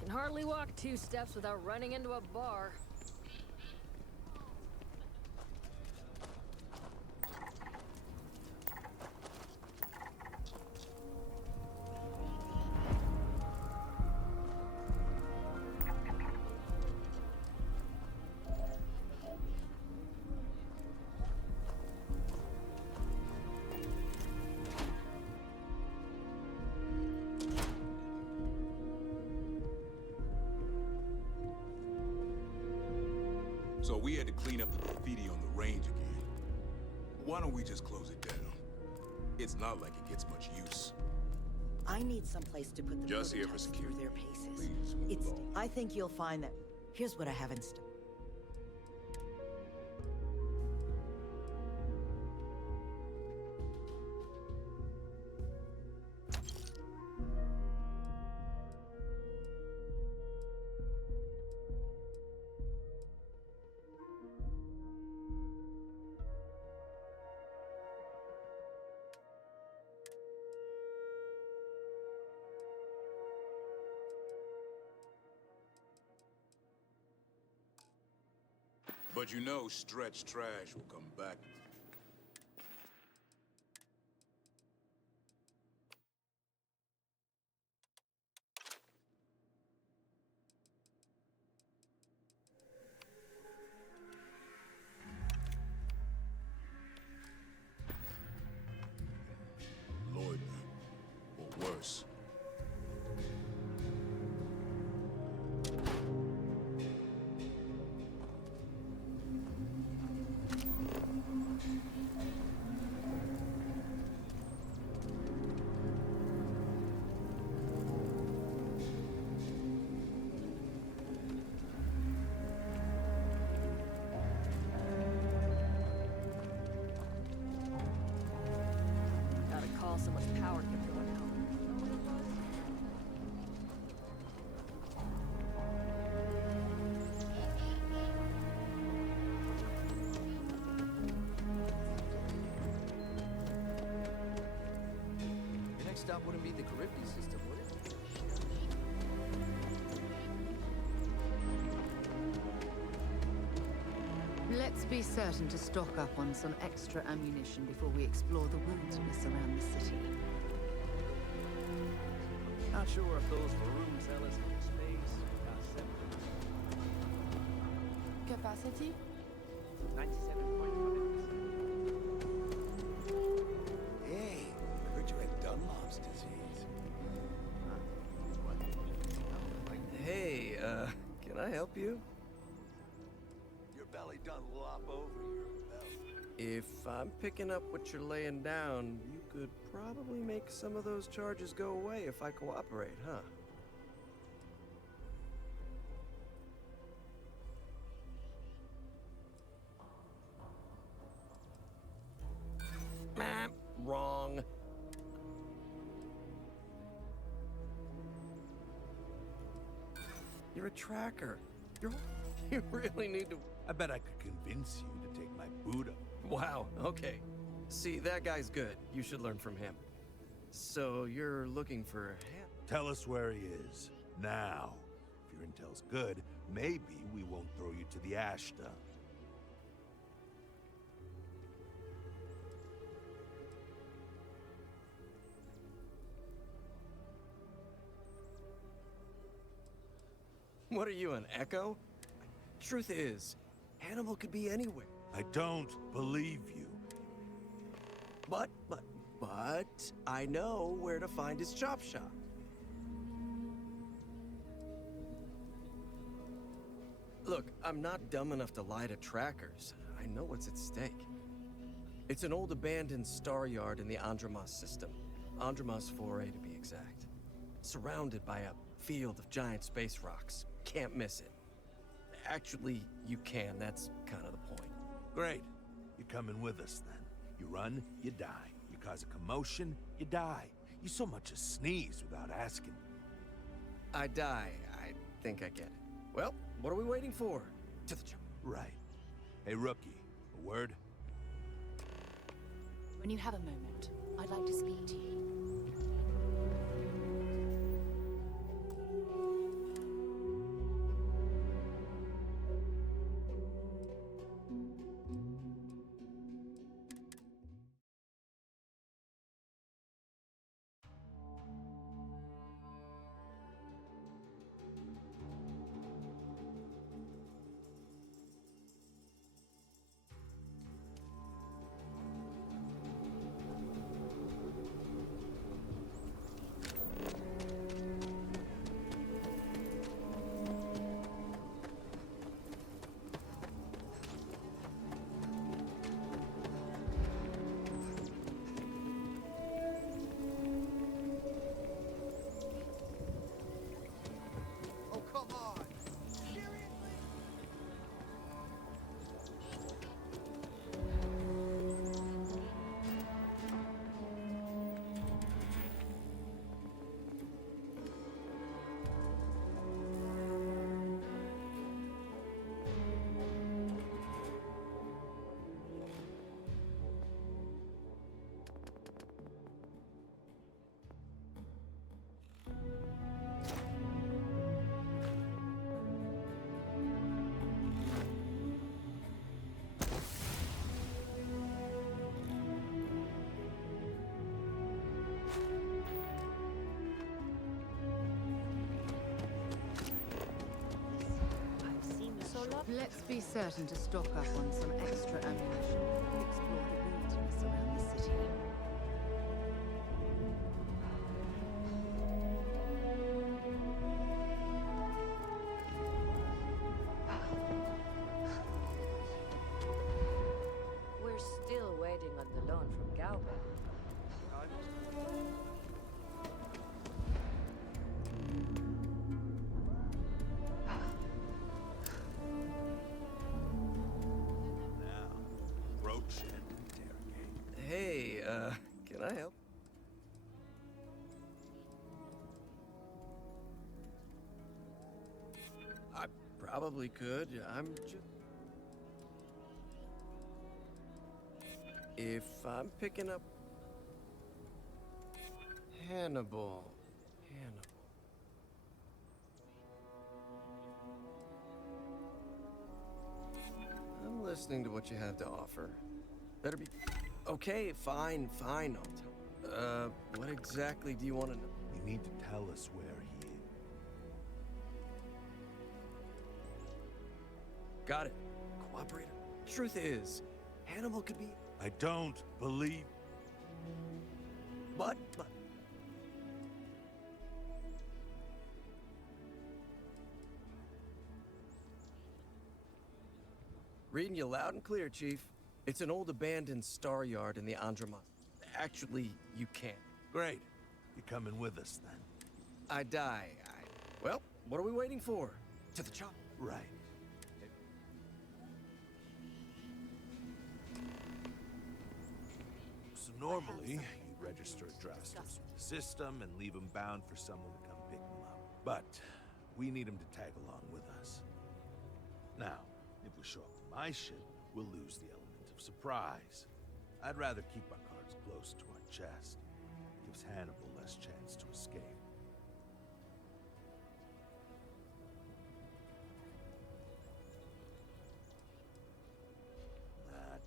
Can hardly walk 2 steps without running into a bar. So we had to clean up the graffiti on the range again. Why don't we just close it down? It's not like it gets much use. I need someplace to put the Just here for prototypes security. through their paces. Please, move It's. along. I think you'll find that. Here's what I have in store. But you know Stretch Trash will come back. Loiter, or worse. Gotta call so much power kept going out. Your next stop wouldn't be the Caribbean system, would it? Let's be certain to stock up on some extra ammunition before we explore the wilderness around the city. Not sure if those rooms tell us how space Capacity? 97.5%. Hey, heard you had Dunlop's disease. Hey, can I help you? Your belly done lop over your belt. If I'm picking up what you're laying down, you could probably make some of those charges go away if I cooperate, huh? Wrong. You're a tracker. You really need to... I bet I could convince you to take my boot up. Wow, okay. See, that guy's good. You should learn from him. So, you're looking for him? Tell us where he is. Now. If your intel's good, maybe we won't throw you to the ash dump. What are you, an echo? Truth is, Hannibal could be anywhere. I don't believe you. But, I know where to find his chop shop. Look, I'm not dumb enough to lie to trackers. I know what's at stake. It's an old abandoned star yard in the Andromos system. Andromos 4A to be exact. Surrounded by a field of giant space rocks. Can't miss it. Actually, you can. That's kind of the point. Great. You're coming with us then. You run, you die. You cause a commotion, you die. You so much as sneeze without asking. I die. I think I get it. Well, what are we waiting for? To the jump. Right. Hey, rookie. A word? When you have a moment, I'd like to speak to you. Let's be certain to stock up on some extra ammunition and explore the wilderness around the city. We're still waiting on the loan from Galba. Now, approach and interrogate. Hey, can I help? I probably could. I'm just... If I'm picking up... Hannibal. I'm listening to what you have to offer. Better be... Okay, fine. I'll tell. What exactly do you want to know? You need to tell us where he is. Got it. Cooperator. Truth is, Hannibal could be... I don't believe... But... Reading you loud and clear, Chief. It's an old abandoned star yard in the Andromeda. Actually, you can't. Great. You're coming with us, then. I die. Well, what are we waiting for? To the chop. Right. So normally, you register Drastos with the system and leave them bound for someone to come pick them up. But we need them to tag along with us. Now, if we show up to my ship, we'll lose the element of surprise. I'd rather keep our cards close to our chest. Gives Hannibal less chance to escape.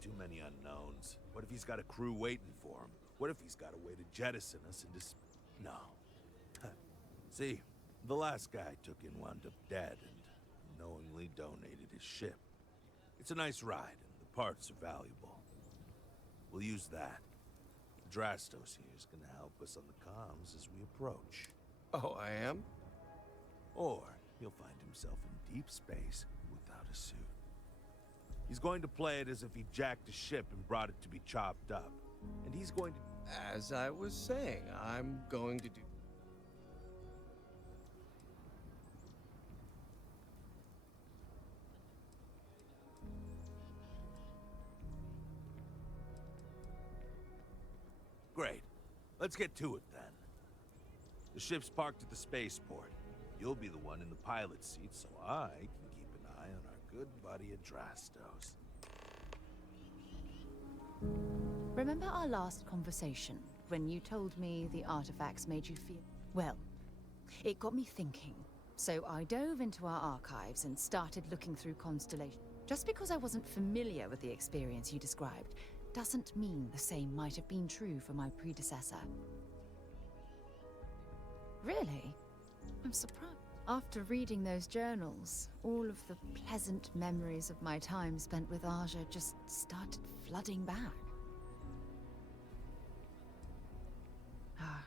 Too many unknowns. What if he's got a crew waiting for him? What if he's got a way to jettison us and just... No. See, the last guy I took in wound up dead and knowingly donated his ship. It's a nice ride, and the parts are valuable. We'll use that. Drastos here is gonna help us on the comms as we approach. Oh, I am? Or he'll find himself in deep space without a suit. He's going to play it as if he jacked a ship and brought it to be chopped up. And he's going to... As I was saying, I'm going to do... Great. Let's get to it, then. The ship's parked at the spaceport. You'll be the one in the pilot's seat, so I can keep an eye on our good buddy Adrastos. Remember our last conversation, when you told me the artifacts made you feel... Well, it got me thinking. So I dove into our archives and started looking through Constellation. Just because I wasn't familiar with the experience you described, doesn't mean the same might have been true for my predecessor. Really? I'm surprised. After reading those journals, all of the pleasant memories of my time spent with Aja just started flooding back.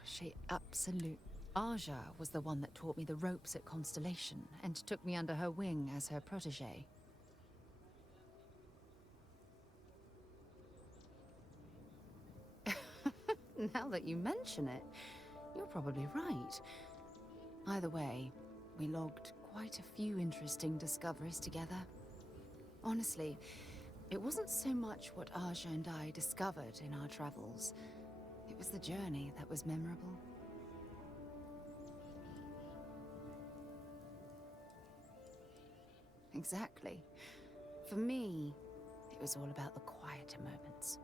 She absolute. Aja was the one that taught me the ropes at Constellation and took me under her wing as her protege. Now that you mention it, you're probably right. Either way, we logged quite a few interesting discoveries together. Honestly, it wasn't so much what Aja and I discovered in our travels. It was the journey that was memorable. Exactly. For me, it was all about the quieter moments.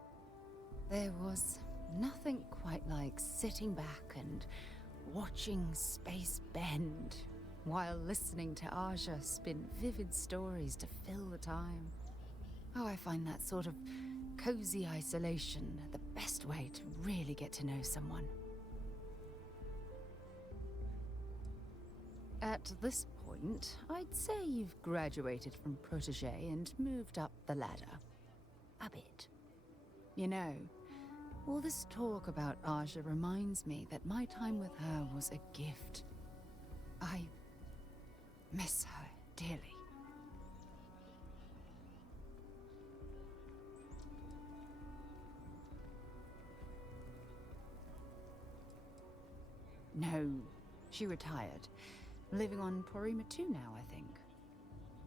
There was nothing quite like sitting back and watching space bend while listening to Aja spin vivid stories to fill the time. Oh, I find that sort of cozy isolation the best way to really get to know someone. At this point, I'd say you've graduated from protege and moved up the ladder. A bit. You know, all this talk about Aja reminds me that my time with her was a gift. I miss her dearly. No, she retired. Living on Porima 2 now, I think.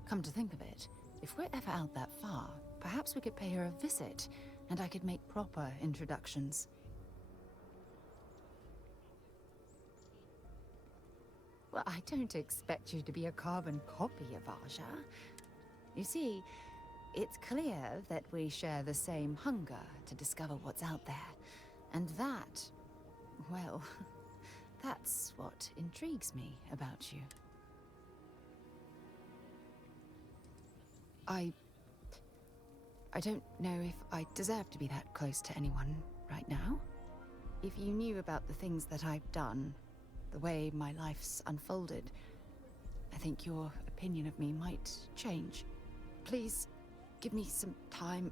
Come to think of it, if we're ever out that far, perhaps we could pay her a visit, and I could make proper introductions. Well, I don't expect you to be a carbon copy of Aja. You see, it's clear that we share the same hunger to discover what's out there. And that, well, that's what intrigues me about you. I don't know if I deserve to be that close to anyone right now. If you knew about the things that I've done, the way my life's unfolded, I think your opinion of me might change. Please, give me some time.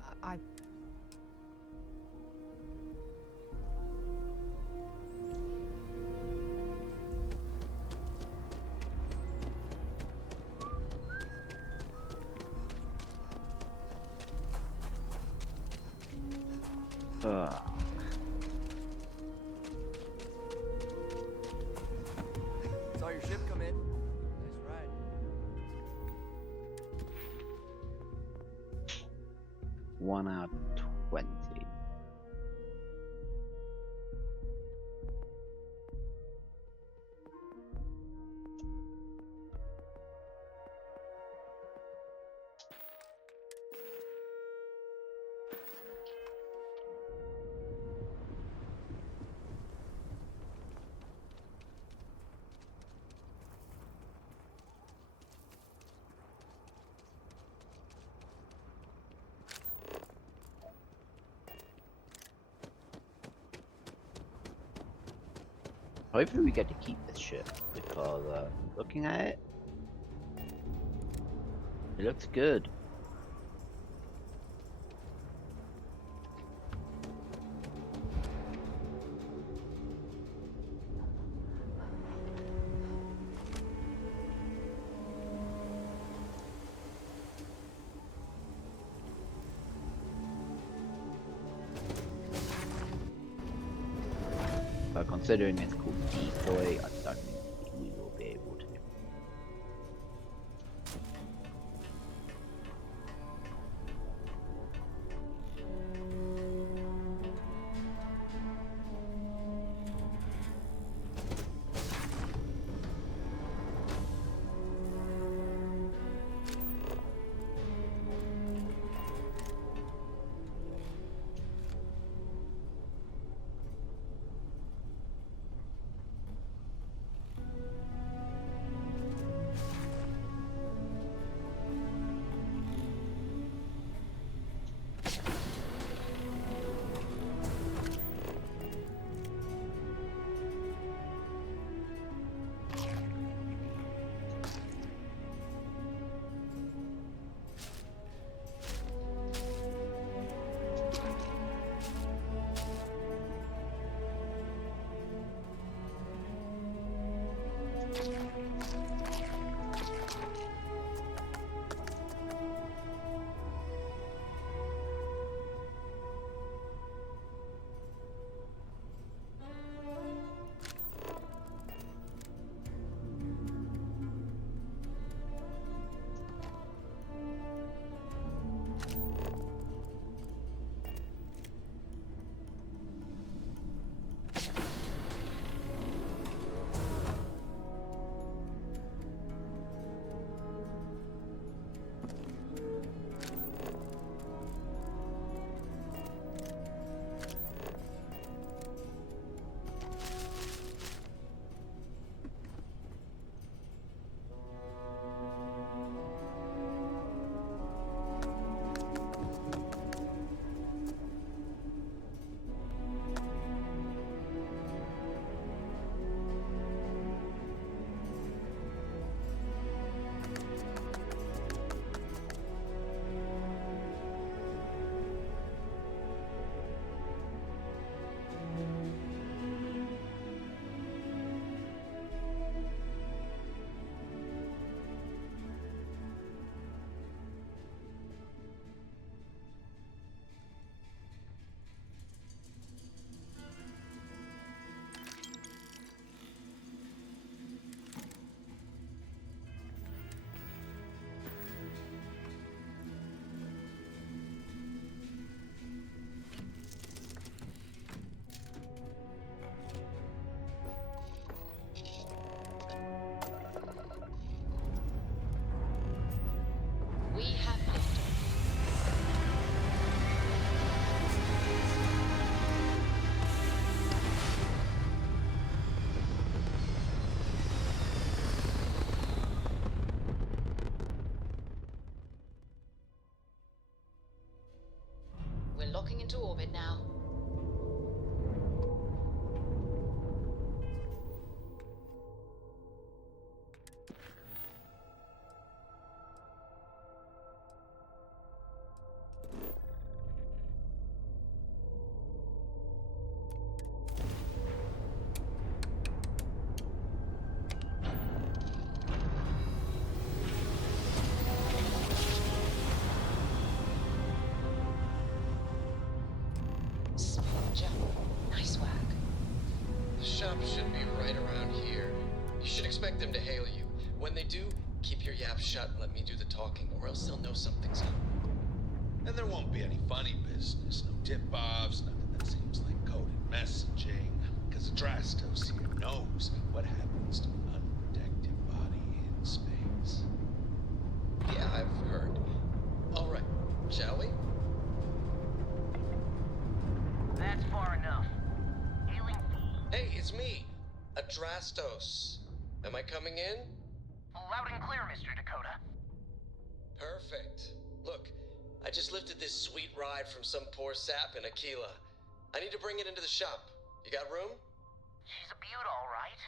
Saw your ship come in. Nice ride. 1 out of 20. Hopefully we get to keep this ship, because looking at it, it looks good. But considering it's called decoy, I don't think we will be able to. We're locking into orbit now. Nice work. The shop should be right around here. You should expect them to hail you. When they do, keep your yap shut and let me do the talking, or else they'll know something's up. And there won't be any funny business, no tip-offs, nothing that seems like coded messaging. Because Drastos here knows what happens to an unprotected body in space. Yeah, I've heard. Alright, shall we? That's far enough. Hailing. Hey, it's me, Adrastos. Am I coming in? Loud and clear, Mr. Dakota. Perfect. Look, I just lifted this sweet ride from some poor sap in Akila. I need to bring it into the shop. You got room? She's a beaut, all right.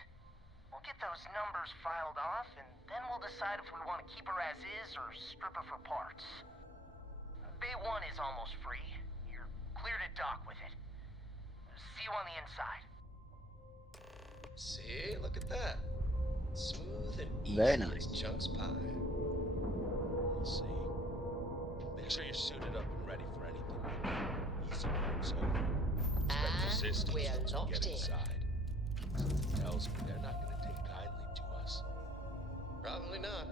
We'll get those numbers filed off, and then we'll decide if we want to keep her as is or strip her for parts. Bay 1 is almost free. You're clear to dock with it. See you on the inside. See, look at that. Smooth and Very easy nice. as Chunk's pie. We'll see. Make sure you're suited up and ready for anything. Easy work's over. Expect resistance we're once we locked get in. inside. Something tells me they're not gonna take kindly to us. Probably not.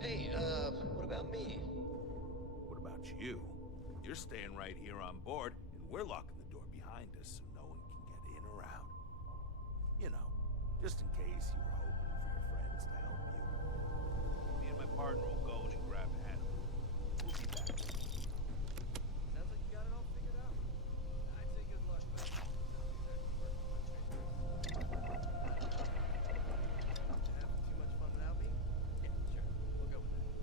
Hey, what about me? What about you? You're staying right here on board, and we're locking the door behind us so no one can get in or out. You know, just in case you were hoping for your friends to help you. Me and my partner will go and grab Hannah. We'll be back. Sounds like you got it all figured out. I'd say good luck, but not exactly working my Having too much fun without me? Yeah, sure. We'll go with that.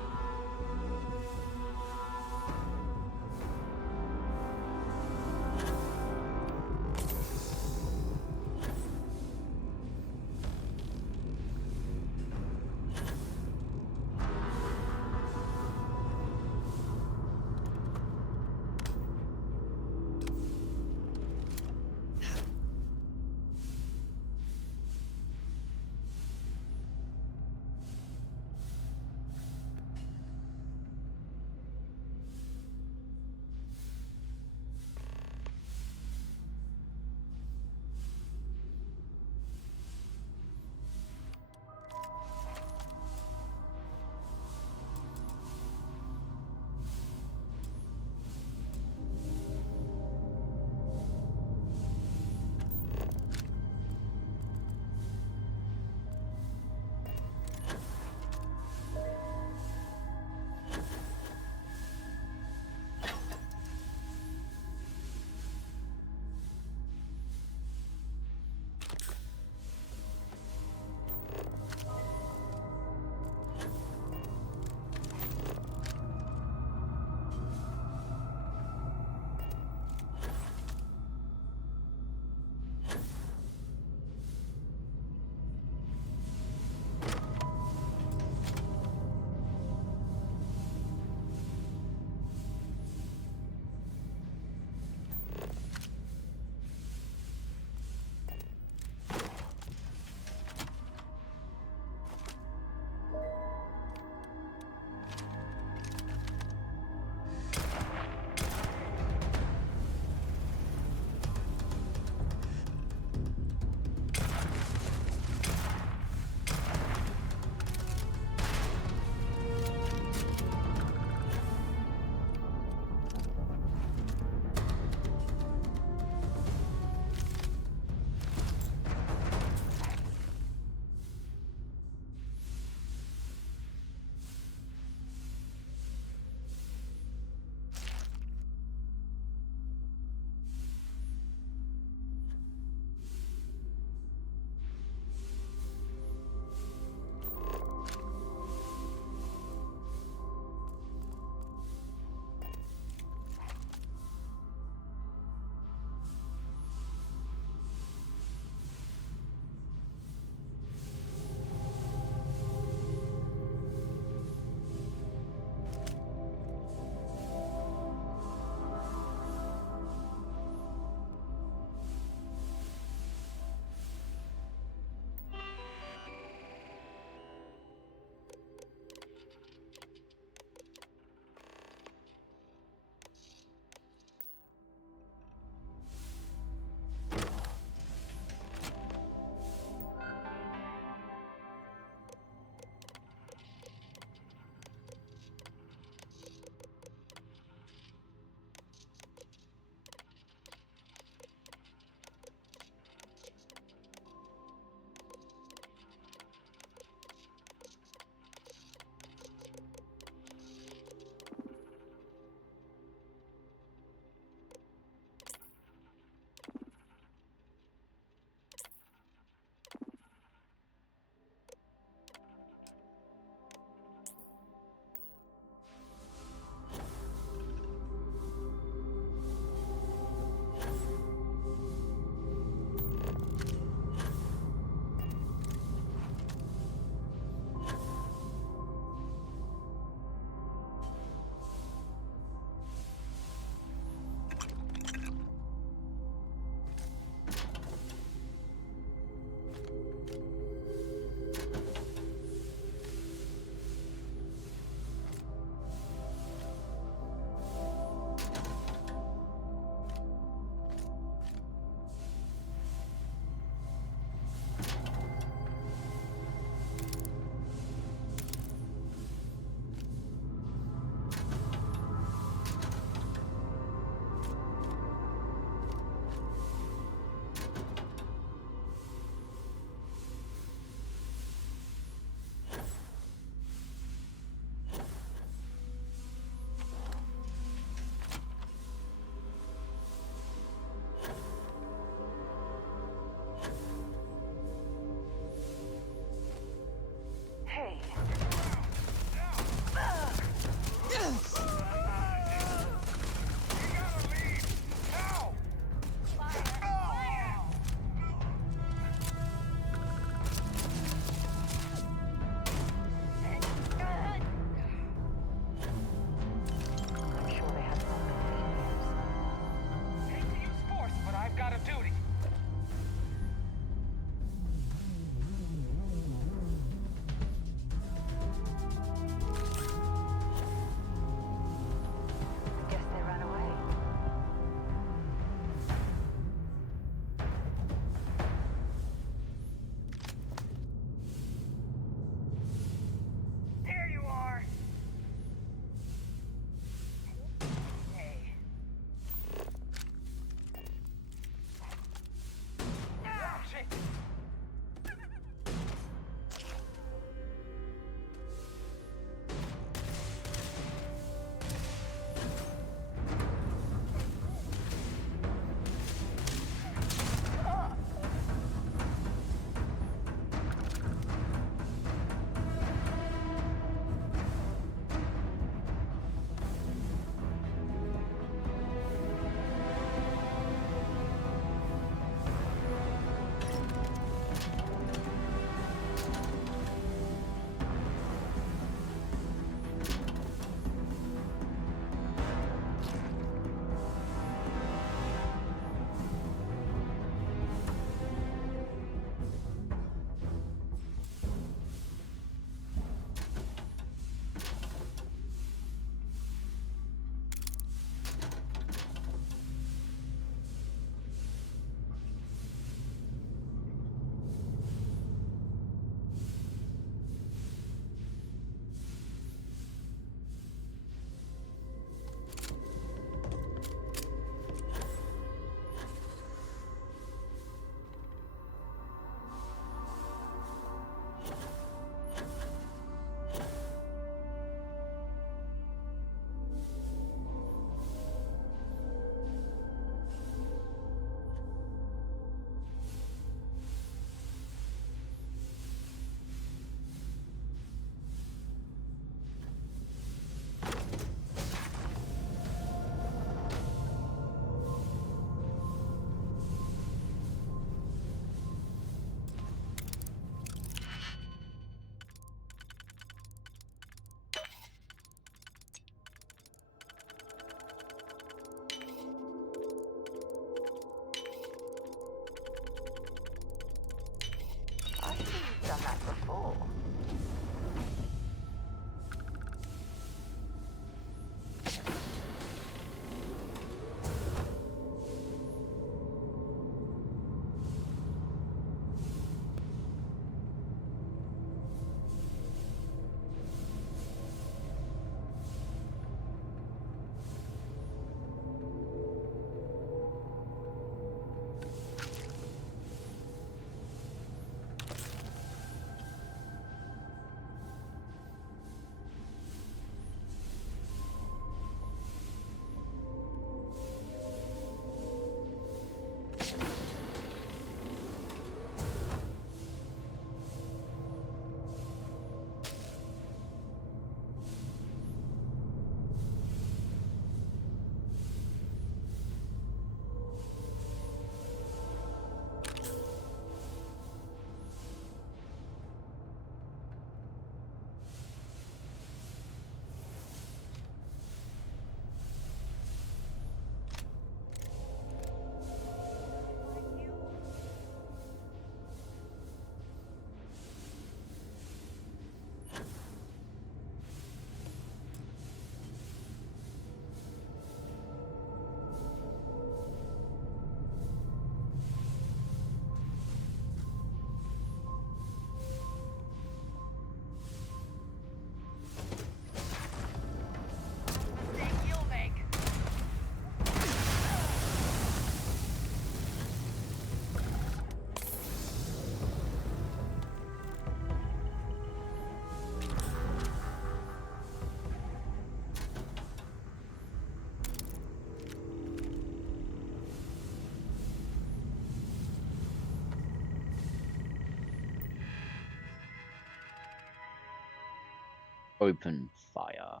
Open fire.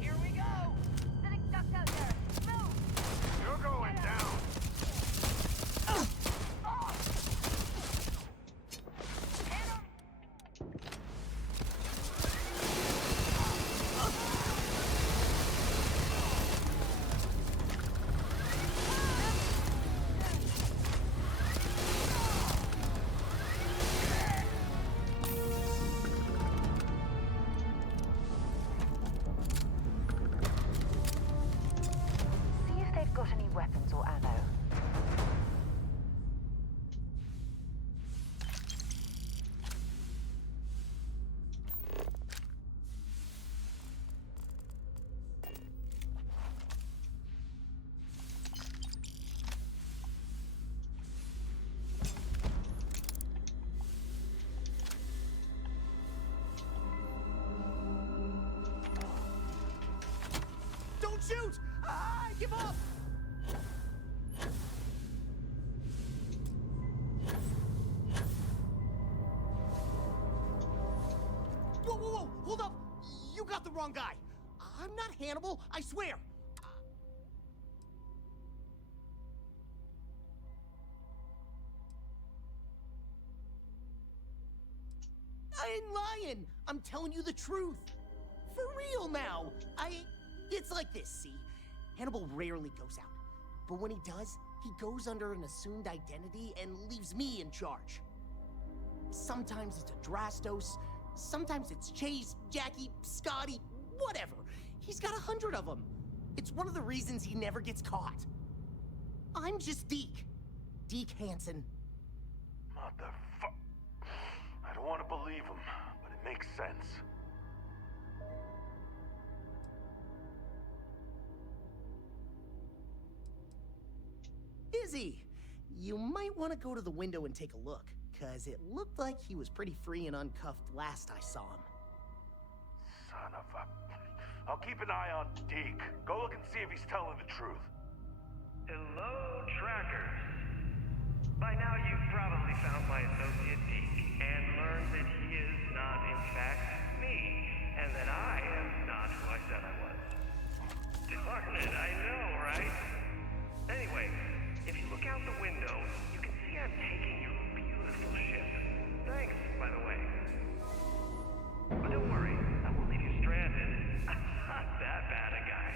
Here we go! Sitting ducks out there! Move! You're going down! See if they've got any weapons or ammo. Don't shoot! I give up! Whoa, whoa, whoa! Hold up! You got the wrong guy! I'm not Hannibal, I swear! I ain't lying! I'm telling you the truth! For real now! It's like this, see? Hannibal rarely goes out. But when he does, he goes under an assumed identity and leaves me in charge. Sometimes it's a Drastos, sometimes it's Chase, Jackie, Scotty, whatever. He's got 100 of them. It's one of the reasons he never gets caught. I'm just Deke. Deke Hansen. Motherfuck. I don't want to believe him, but it makes sense. Izzy, you might want to go to the window and take a look, cause it looked like he was pretty free and uncuffed last I saw him. Son of a... I'll keep an eye on Deke. Go look and see if he's telling the truth. Hello, trackers. By now you've probably found my associate Deke and learned that he is not in fact me, and that I am not who I said I was. Darn it, I know, right? Anyway, if you look out the window, you can see I'm taking your beautiful ship. Thanks, by the way. But don't worry, I won't leave you stranded. I'm not that bad a guy.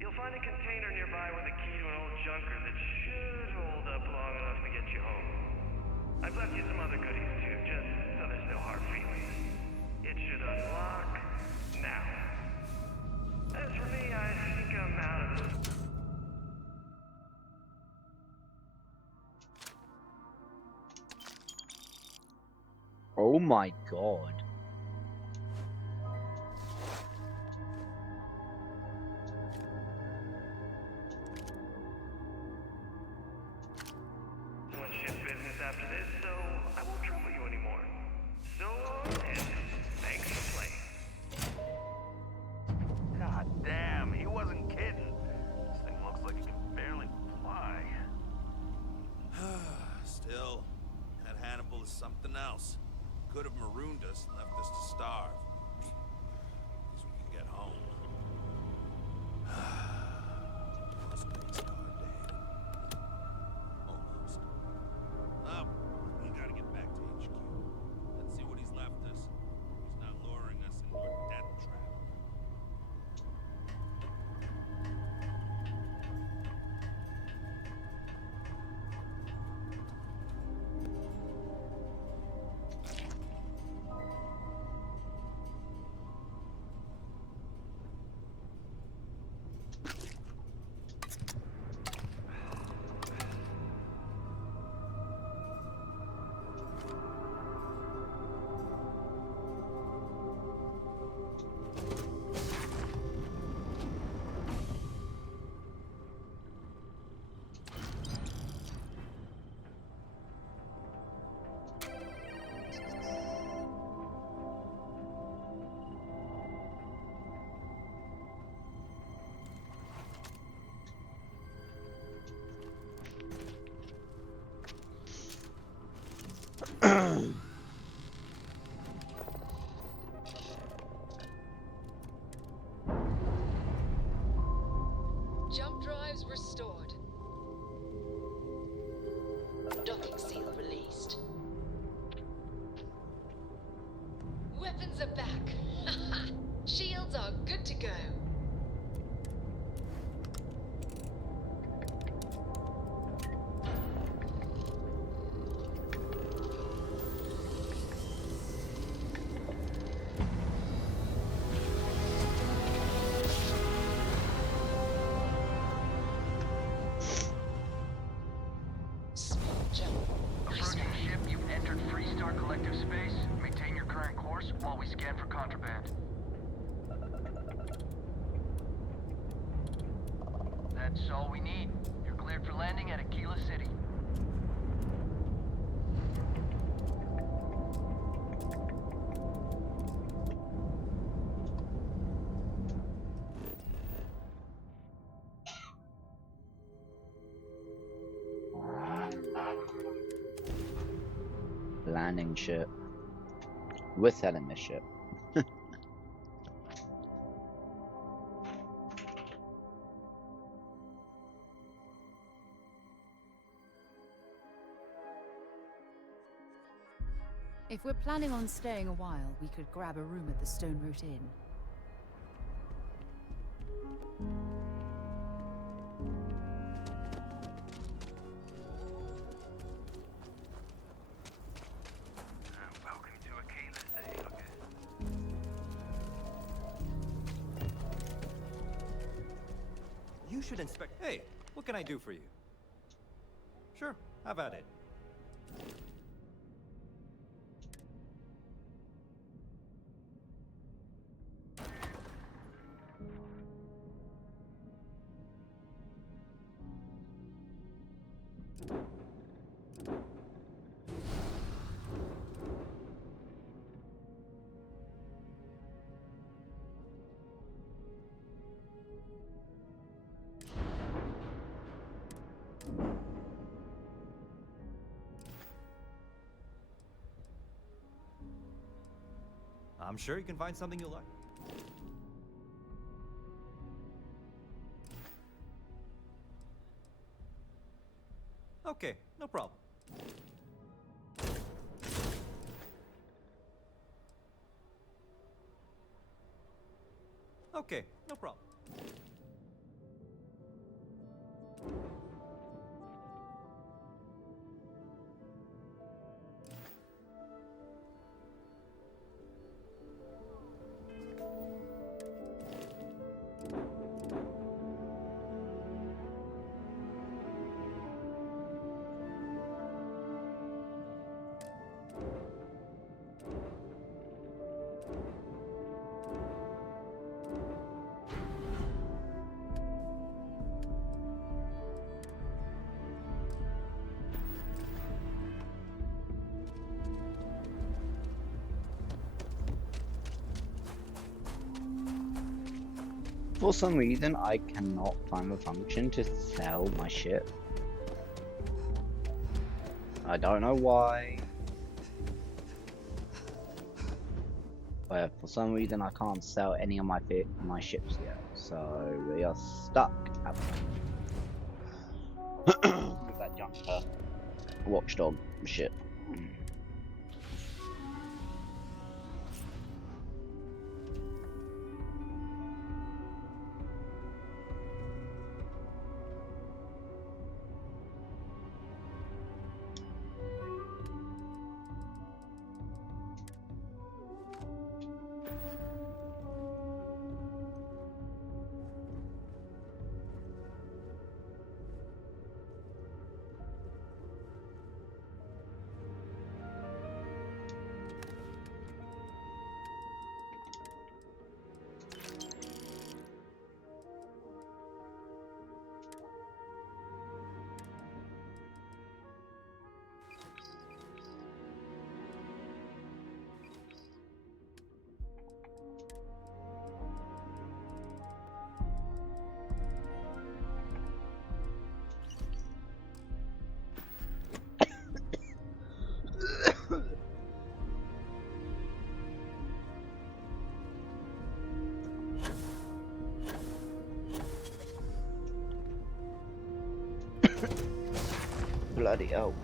You'll find a container nearby with a key to an old junker that should hold up long enough to get you home. I've left you some other goodies too, just so there's no hard feelings. It should unlock now. As for me, I think I'm out of this. Oh my god. Ship business after this, so I won't trouble you anymore. So long, and thanks for playing. God damn, he wasn't kidding. This thing looks like it can barely fly. Still, that Hannibal is something else. Could have marooned us and left us to starve. At least we can get home. Those Freestar days. Jump drives restored. Docking seal released. Weapons are back. Shields are good to go. Small jump. Approaching ship, you've entered Freestar Collective space. Maintain your current course while we scan for contraband. That's all we need. You're cleared for landing at Akila City. Landing ship. We're selling this ship. If we're planning on staying a while, we could grab a room at the Stone Root Inn. Welcome to Akila City, I guess. You should inspect. Hey, what can I do for you? Sure, have at it. I'm sure you can find something you like. Okay, no problem. Okay, no problem. For some reason, I cannot find a function to sell my ship. I don't know why. But for some reason, I can't sell any of my ships yet. So we are stuck at with that junker watchdog ship. Bloody hell.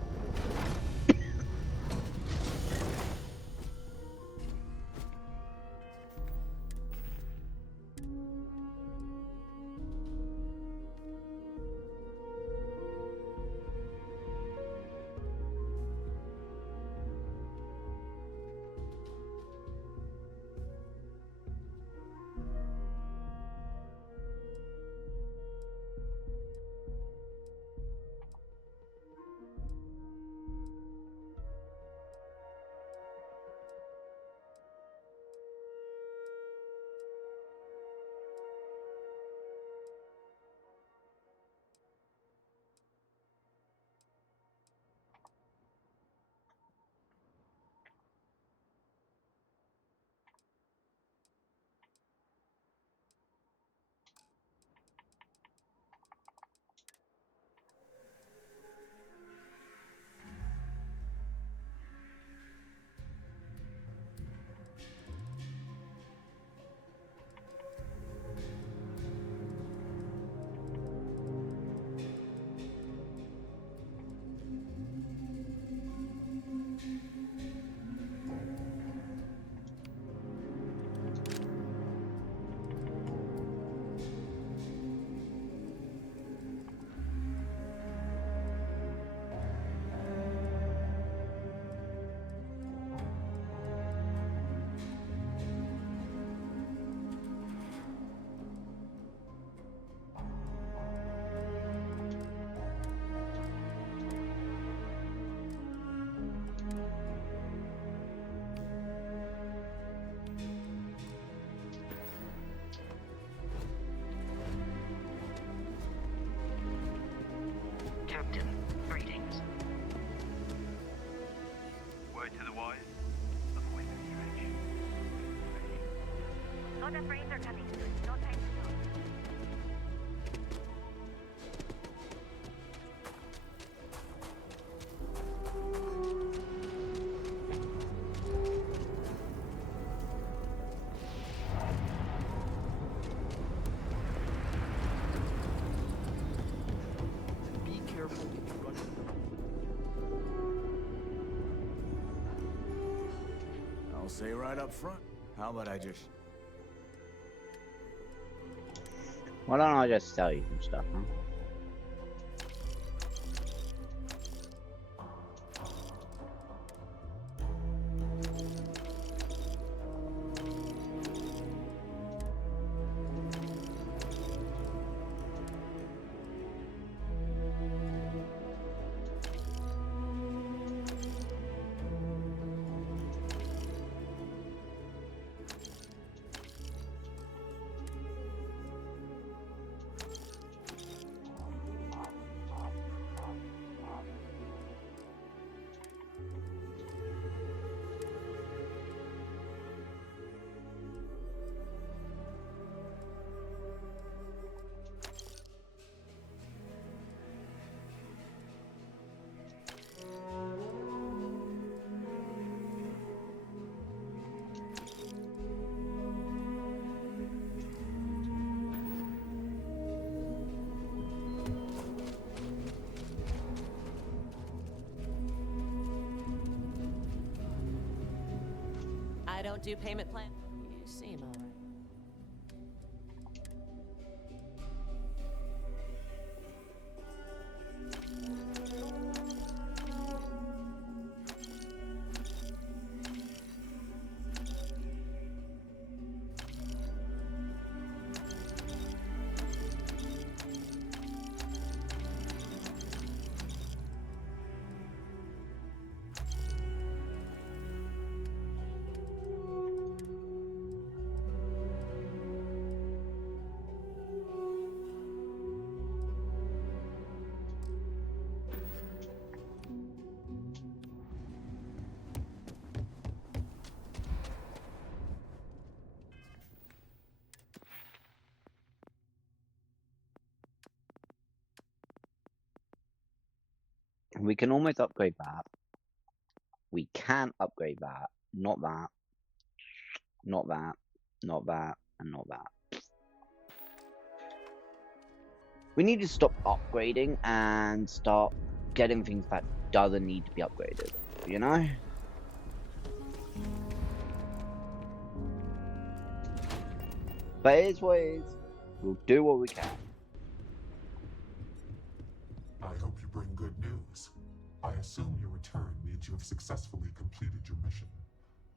Captain, greetings. Word to the wise. Avoid the stretch. Lot of rays are coming soon. No time to talk. Be careful when you run. I'll say right up front. How about I just... Why don't I just sell you some stuff, huh? I don't do payment plan. You seem all right. We can almost upgrade that. We can upgrade that. Not that. Not that. Not that. And not that. We need to stop upgrading and start getting things that doesn't need to be upgraded, you know? But it is what it is. We'll do what we can. I hope you bring good news. I assume your return means you have successfully completed your mission.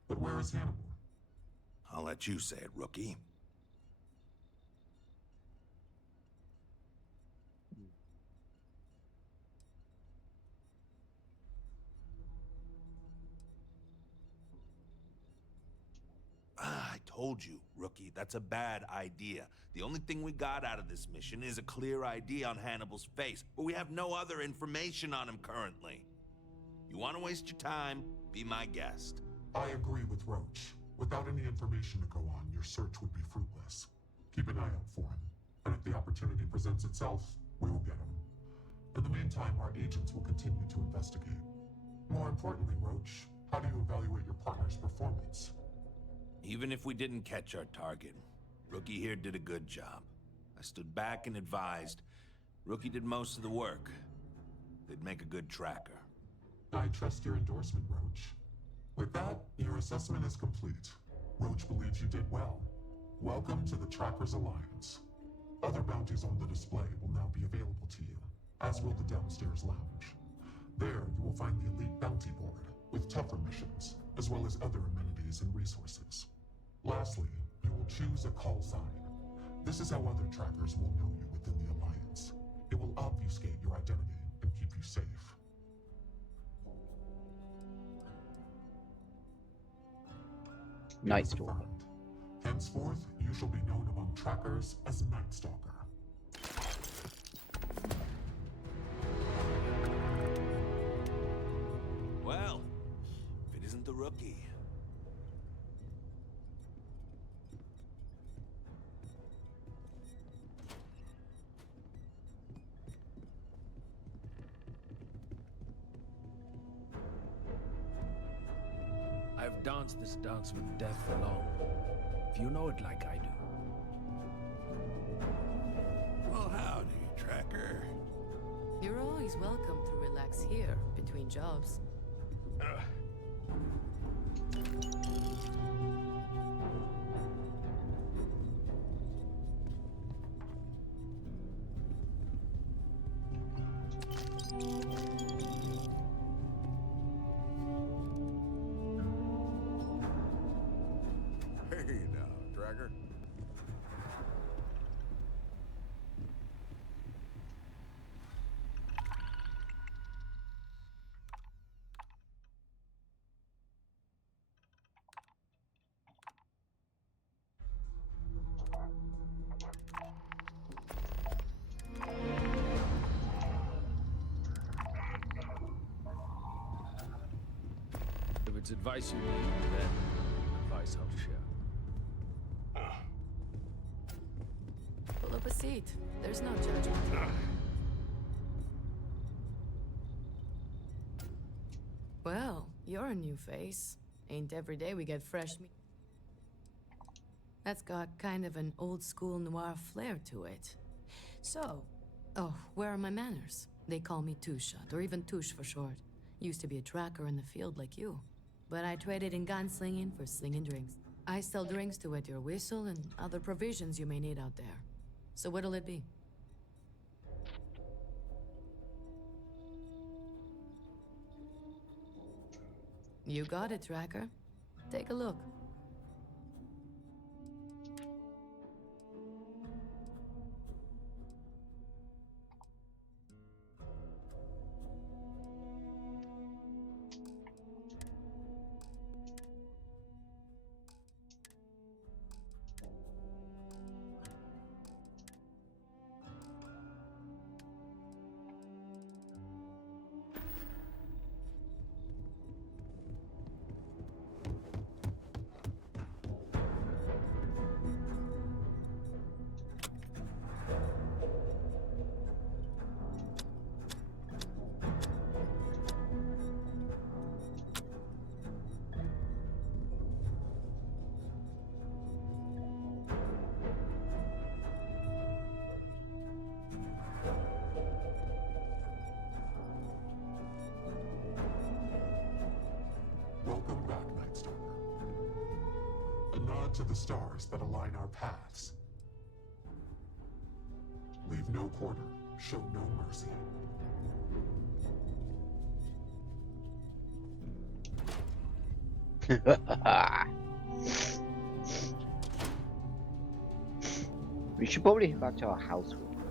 But where is Hannibal? I'll let you say it, rookie. I told you, rookie, that's a bad idea. The only thing we got out of this mission is a clear ID on Hannibal's face, but we have no other information on him currently. You want to waste your time? Be my guest. I agree with Roach. Without any information to go on, your search would be fruitless. Keep an eye out for him, and if the opportunity presents itself, we will get him. In the meantime, our agents will continue to investigate. More importantly, Roach, how do you evaluate your partner's performance? Even if we didn't catch our target, Rookie here did a good job. I stood back and advised. Rookie did most of the work. They'd make a good tracker. I trust your endorsement, Roach. With that, your assessment is complete. Roach believes you did well. Welcome to the Trackers Alliance. Other bounties on the display will now be available to you, as will the downstairs lounge. There, you will find the elite bounty board, with tougher missions, as well as other amenities and resources. Lastly, you will choose a call sign. This is how other trackers will know you within the Alliance. It will obfuscate your identity and keep you safe. Night Stalker. Henceforth, you shall be known among trackers as Night Stalker. Well, if it isn't the rookie. I've danced this dance with death for long. If you know it like I do. Well, howdy, tracker. You're always welcome to relax here, between jobs. Hey now, Tracker. If it's advice you need, then advice I'll share. Pull up a seat. There's no judgment. Well, you're a new face. Ain't every day we get fresh meat. That's got kind of an old school noir flair to it. So, oh, where are my manners? They call me Two-Shot, or even Touche for short. Used to be a tracker in the field like you. But I traded in gunslinging for slinging drinks. I sell drinks to wet your whistle and other provisions you may need out there. So what'll it be? You got it, Tracker. Take a look. nod to the stars that align our paths. Leave no quarter, show no mercy. We should probably head back to our house real quick.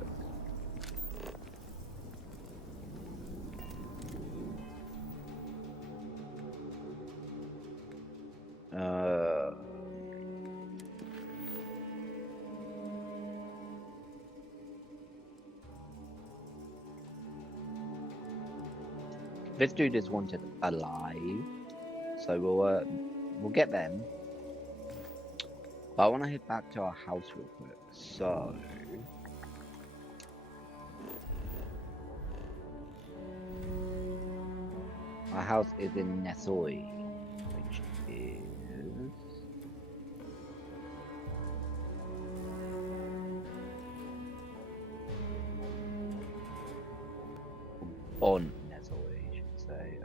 This dude is wanted alive, so we'll get them. But I want to head back to our house real quick. So our house is in Nesoi, which is on Nesoi, I should say.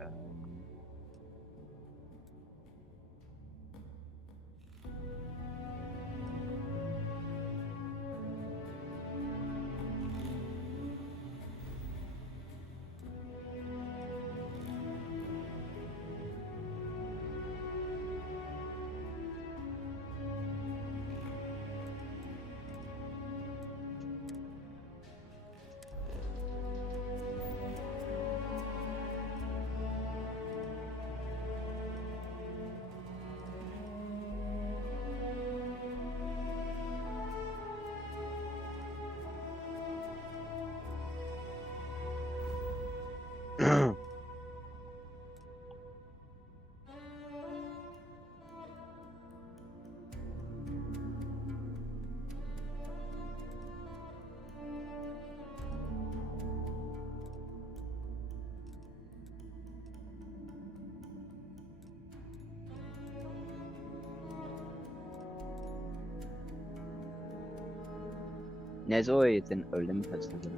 Nesoi is in Olympus, isn't it?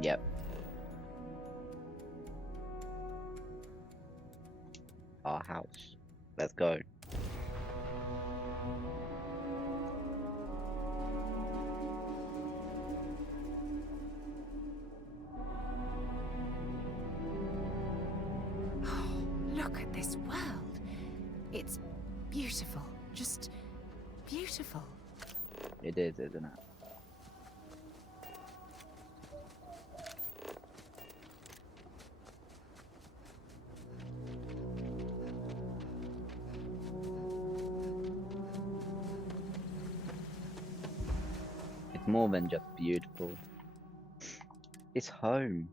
Yep. Our house. Let's go. Look at this world. It's beautiful. Just beautiful. It is, isn't it? It's more than just beautiful. It's home.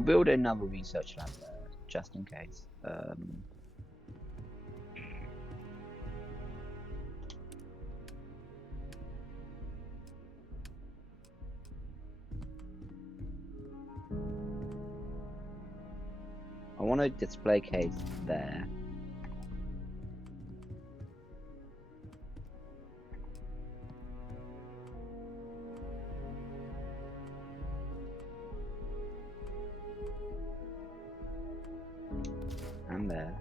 We'll build another research lab there, just in case. I want a display case there. And there.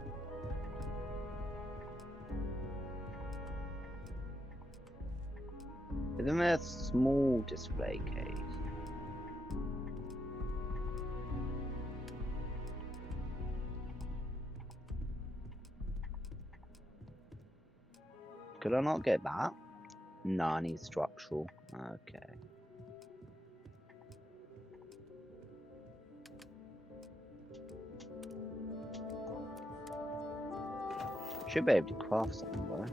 Isn't there a small display case? Could I not get that? No, I need structural. Okay. Should be able to craft something though.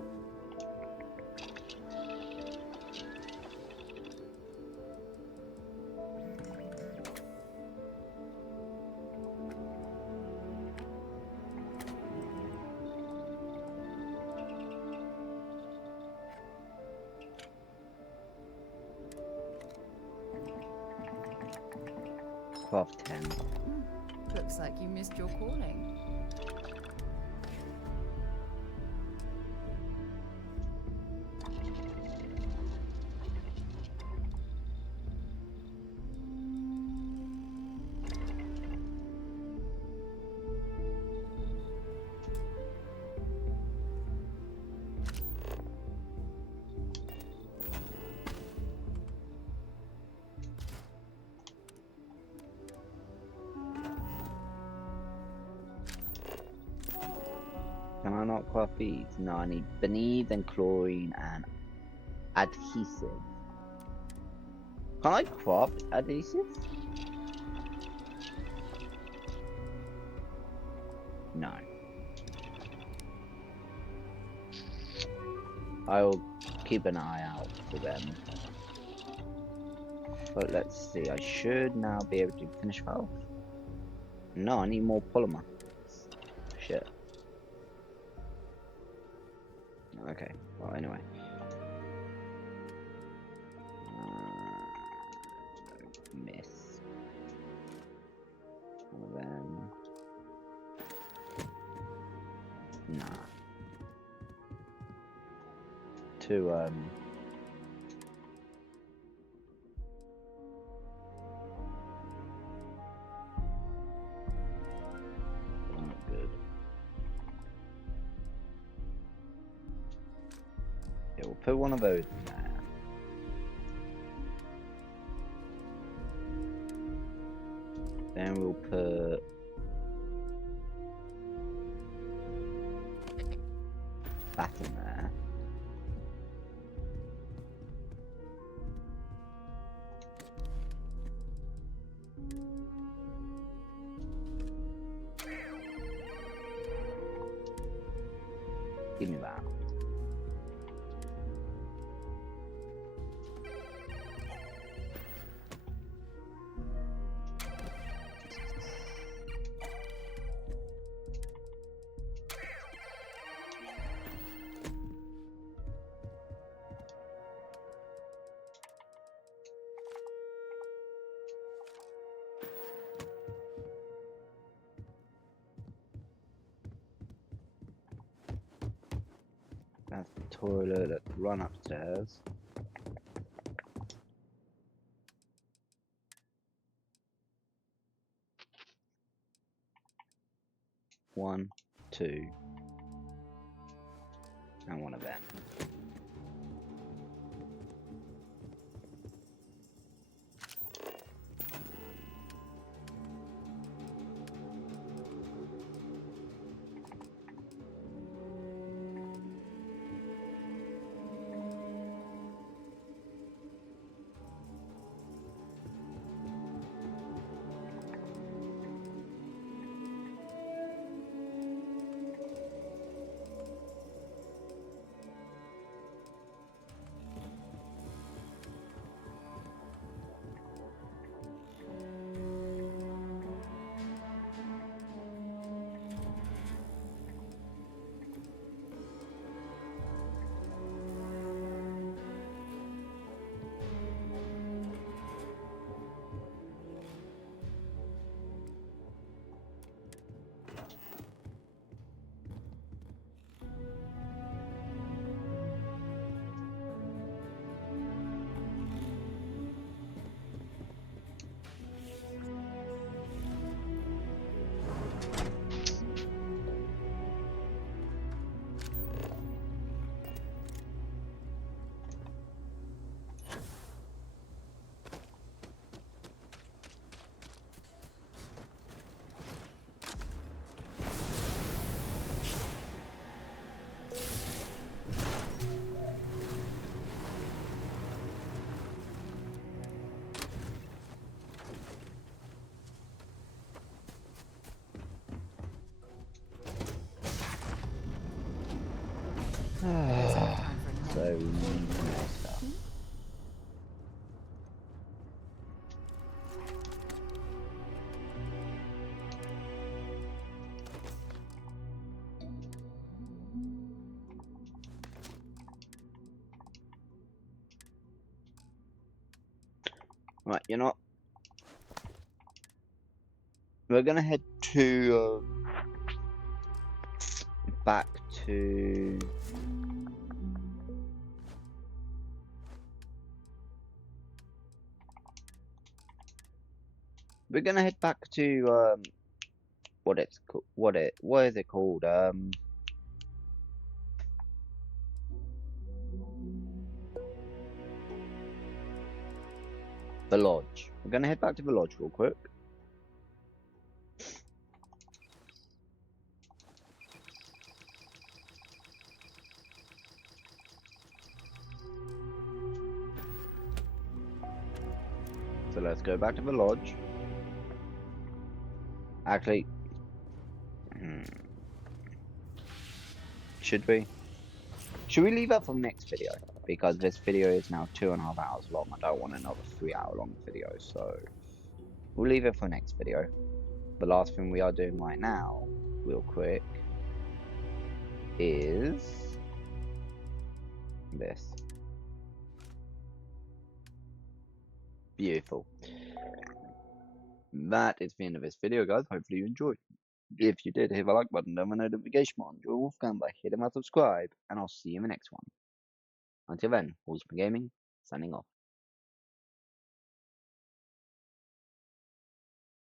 Craft 10. Looks like you missed your calling. Can I not craft these? No, I need beneath and chlorine and adhesive. Can I craft adhesive? No. I'll keep an eye out for them. But let's see, I should now be able to finish valve. No, I need more polymer. Shit. Okay, well anyway. Miss. And then... Nah. To, not good. Yeah, we'll put one of those in there. Then we'll put that in there. Give me that. That's the toilet. Let's run upstairs. One, two, and one of them. Guess only time for a nap. So we need more stuff. Right, you know what? We're gonna head to back to we're gonna head back to what is it called? The lodge. We're gonna head back to the lodge real quick. So let's go back to the lodge. Actually, should we? Should we leave that for the next video? Because this video is now 2.5 hours long. I don't want another 3-hour long video, so we'll leave it for next video. The last thing we are doing right now, real quick, is this. Beautiful. That is the end of this video, guys. Hopefully you enjoyed. If you did, hit the like button, turn the notification on, join Wolfgang by hitting that subscribe, and I'll see you in the next one. Until then, WolfsbaneGaming, signing off.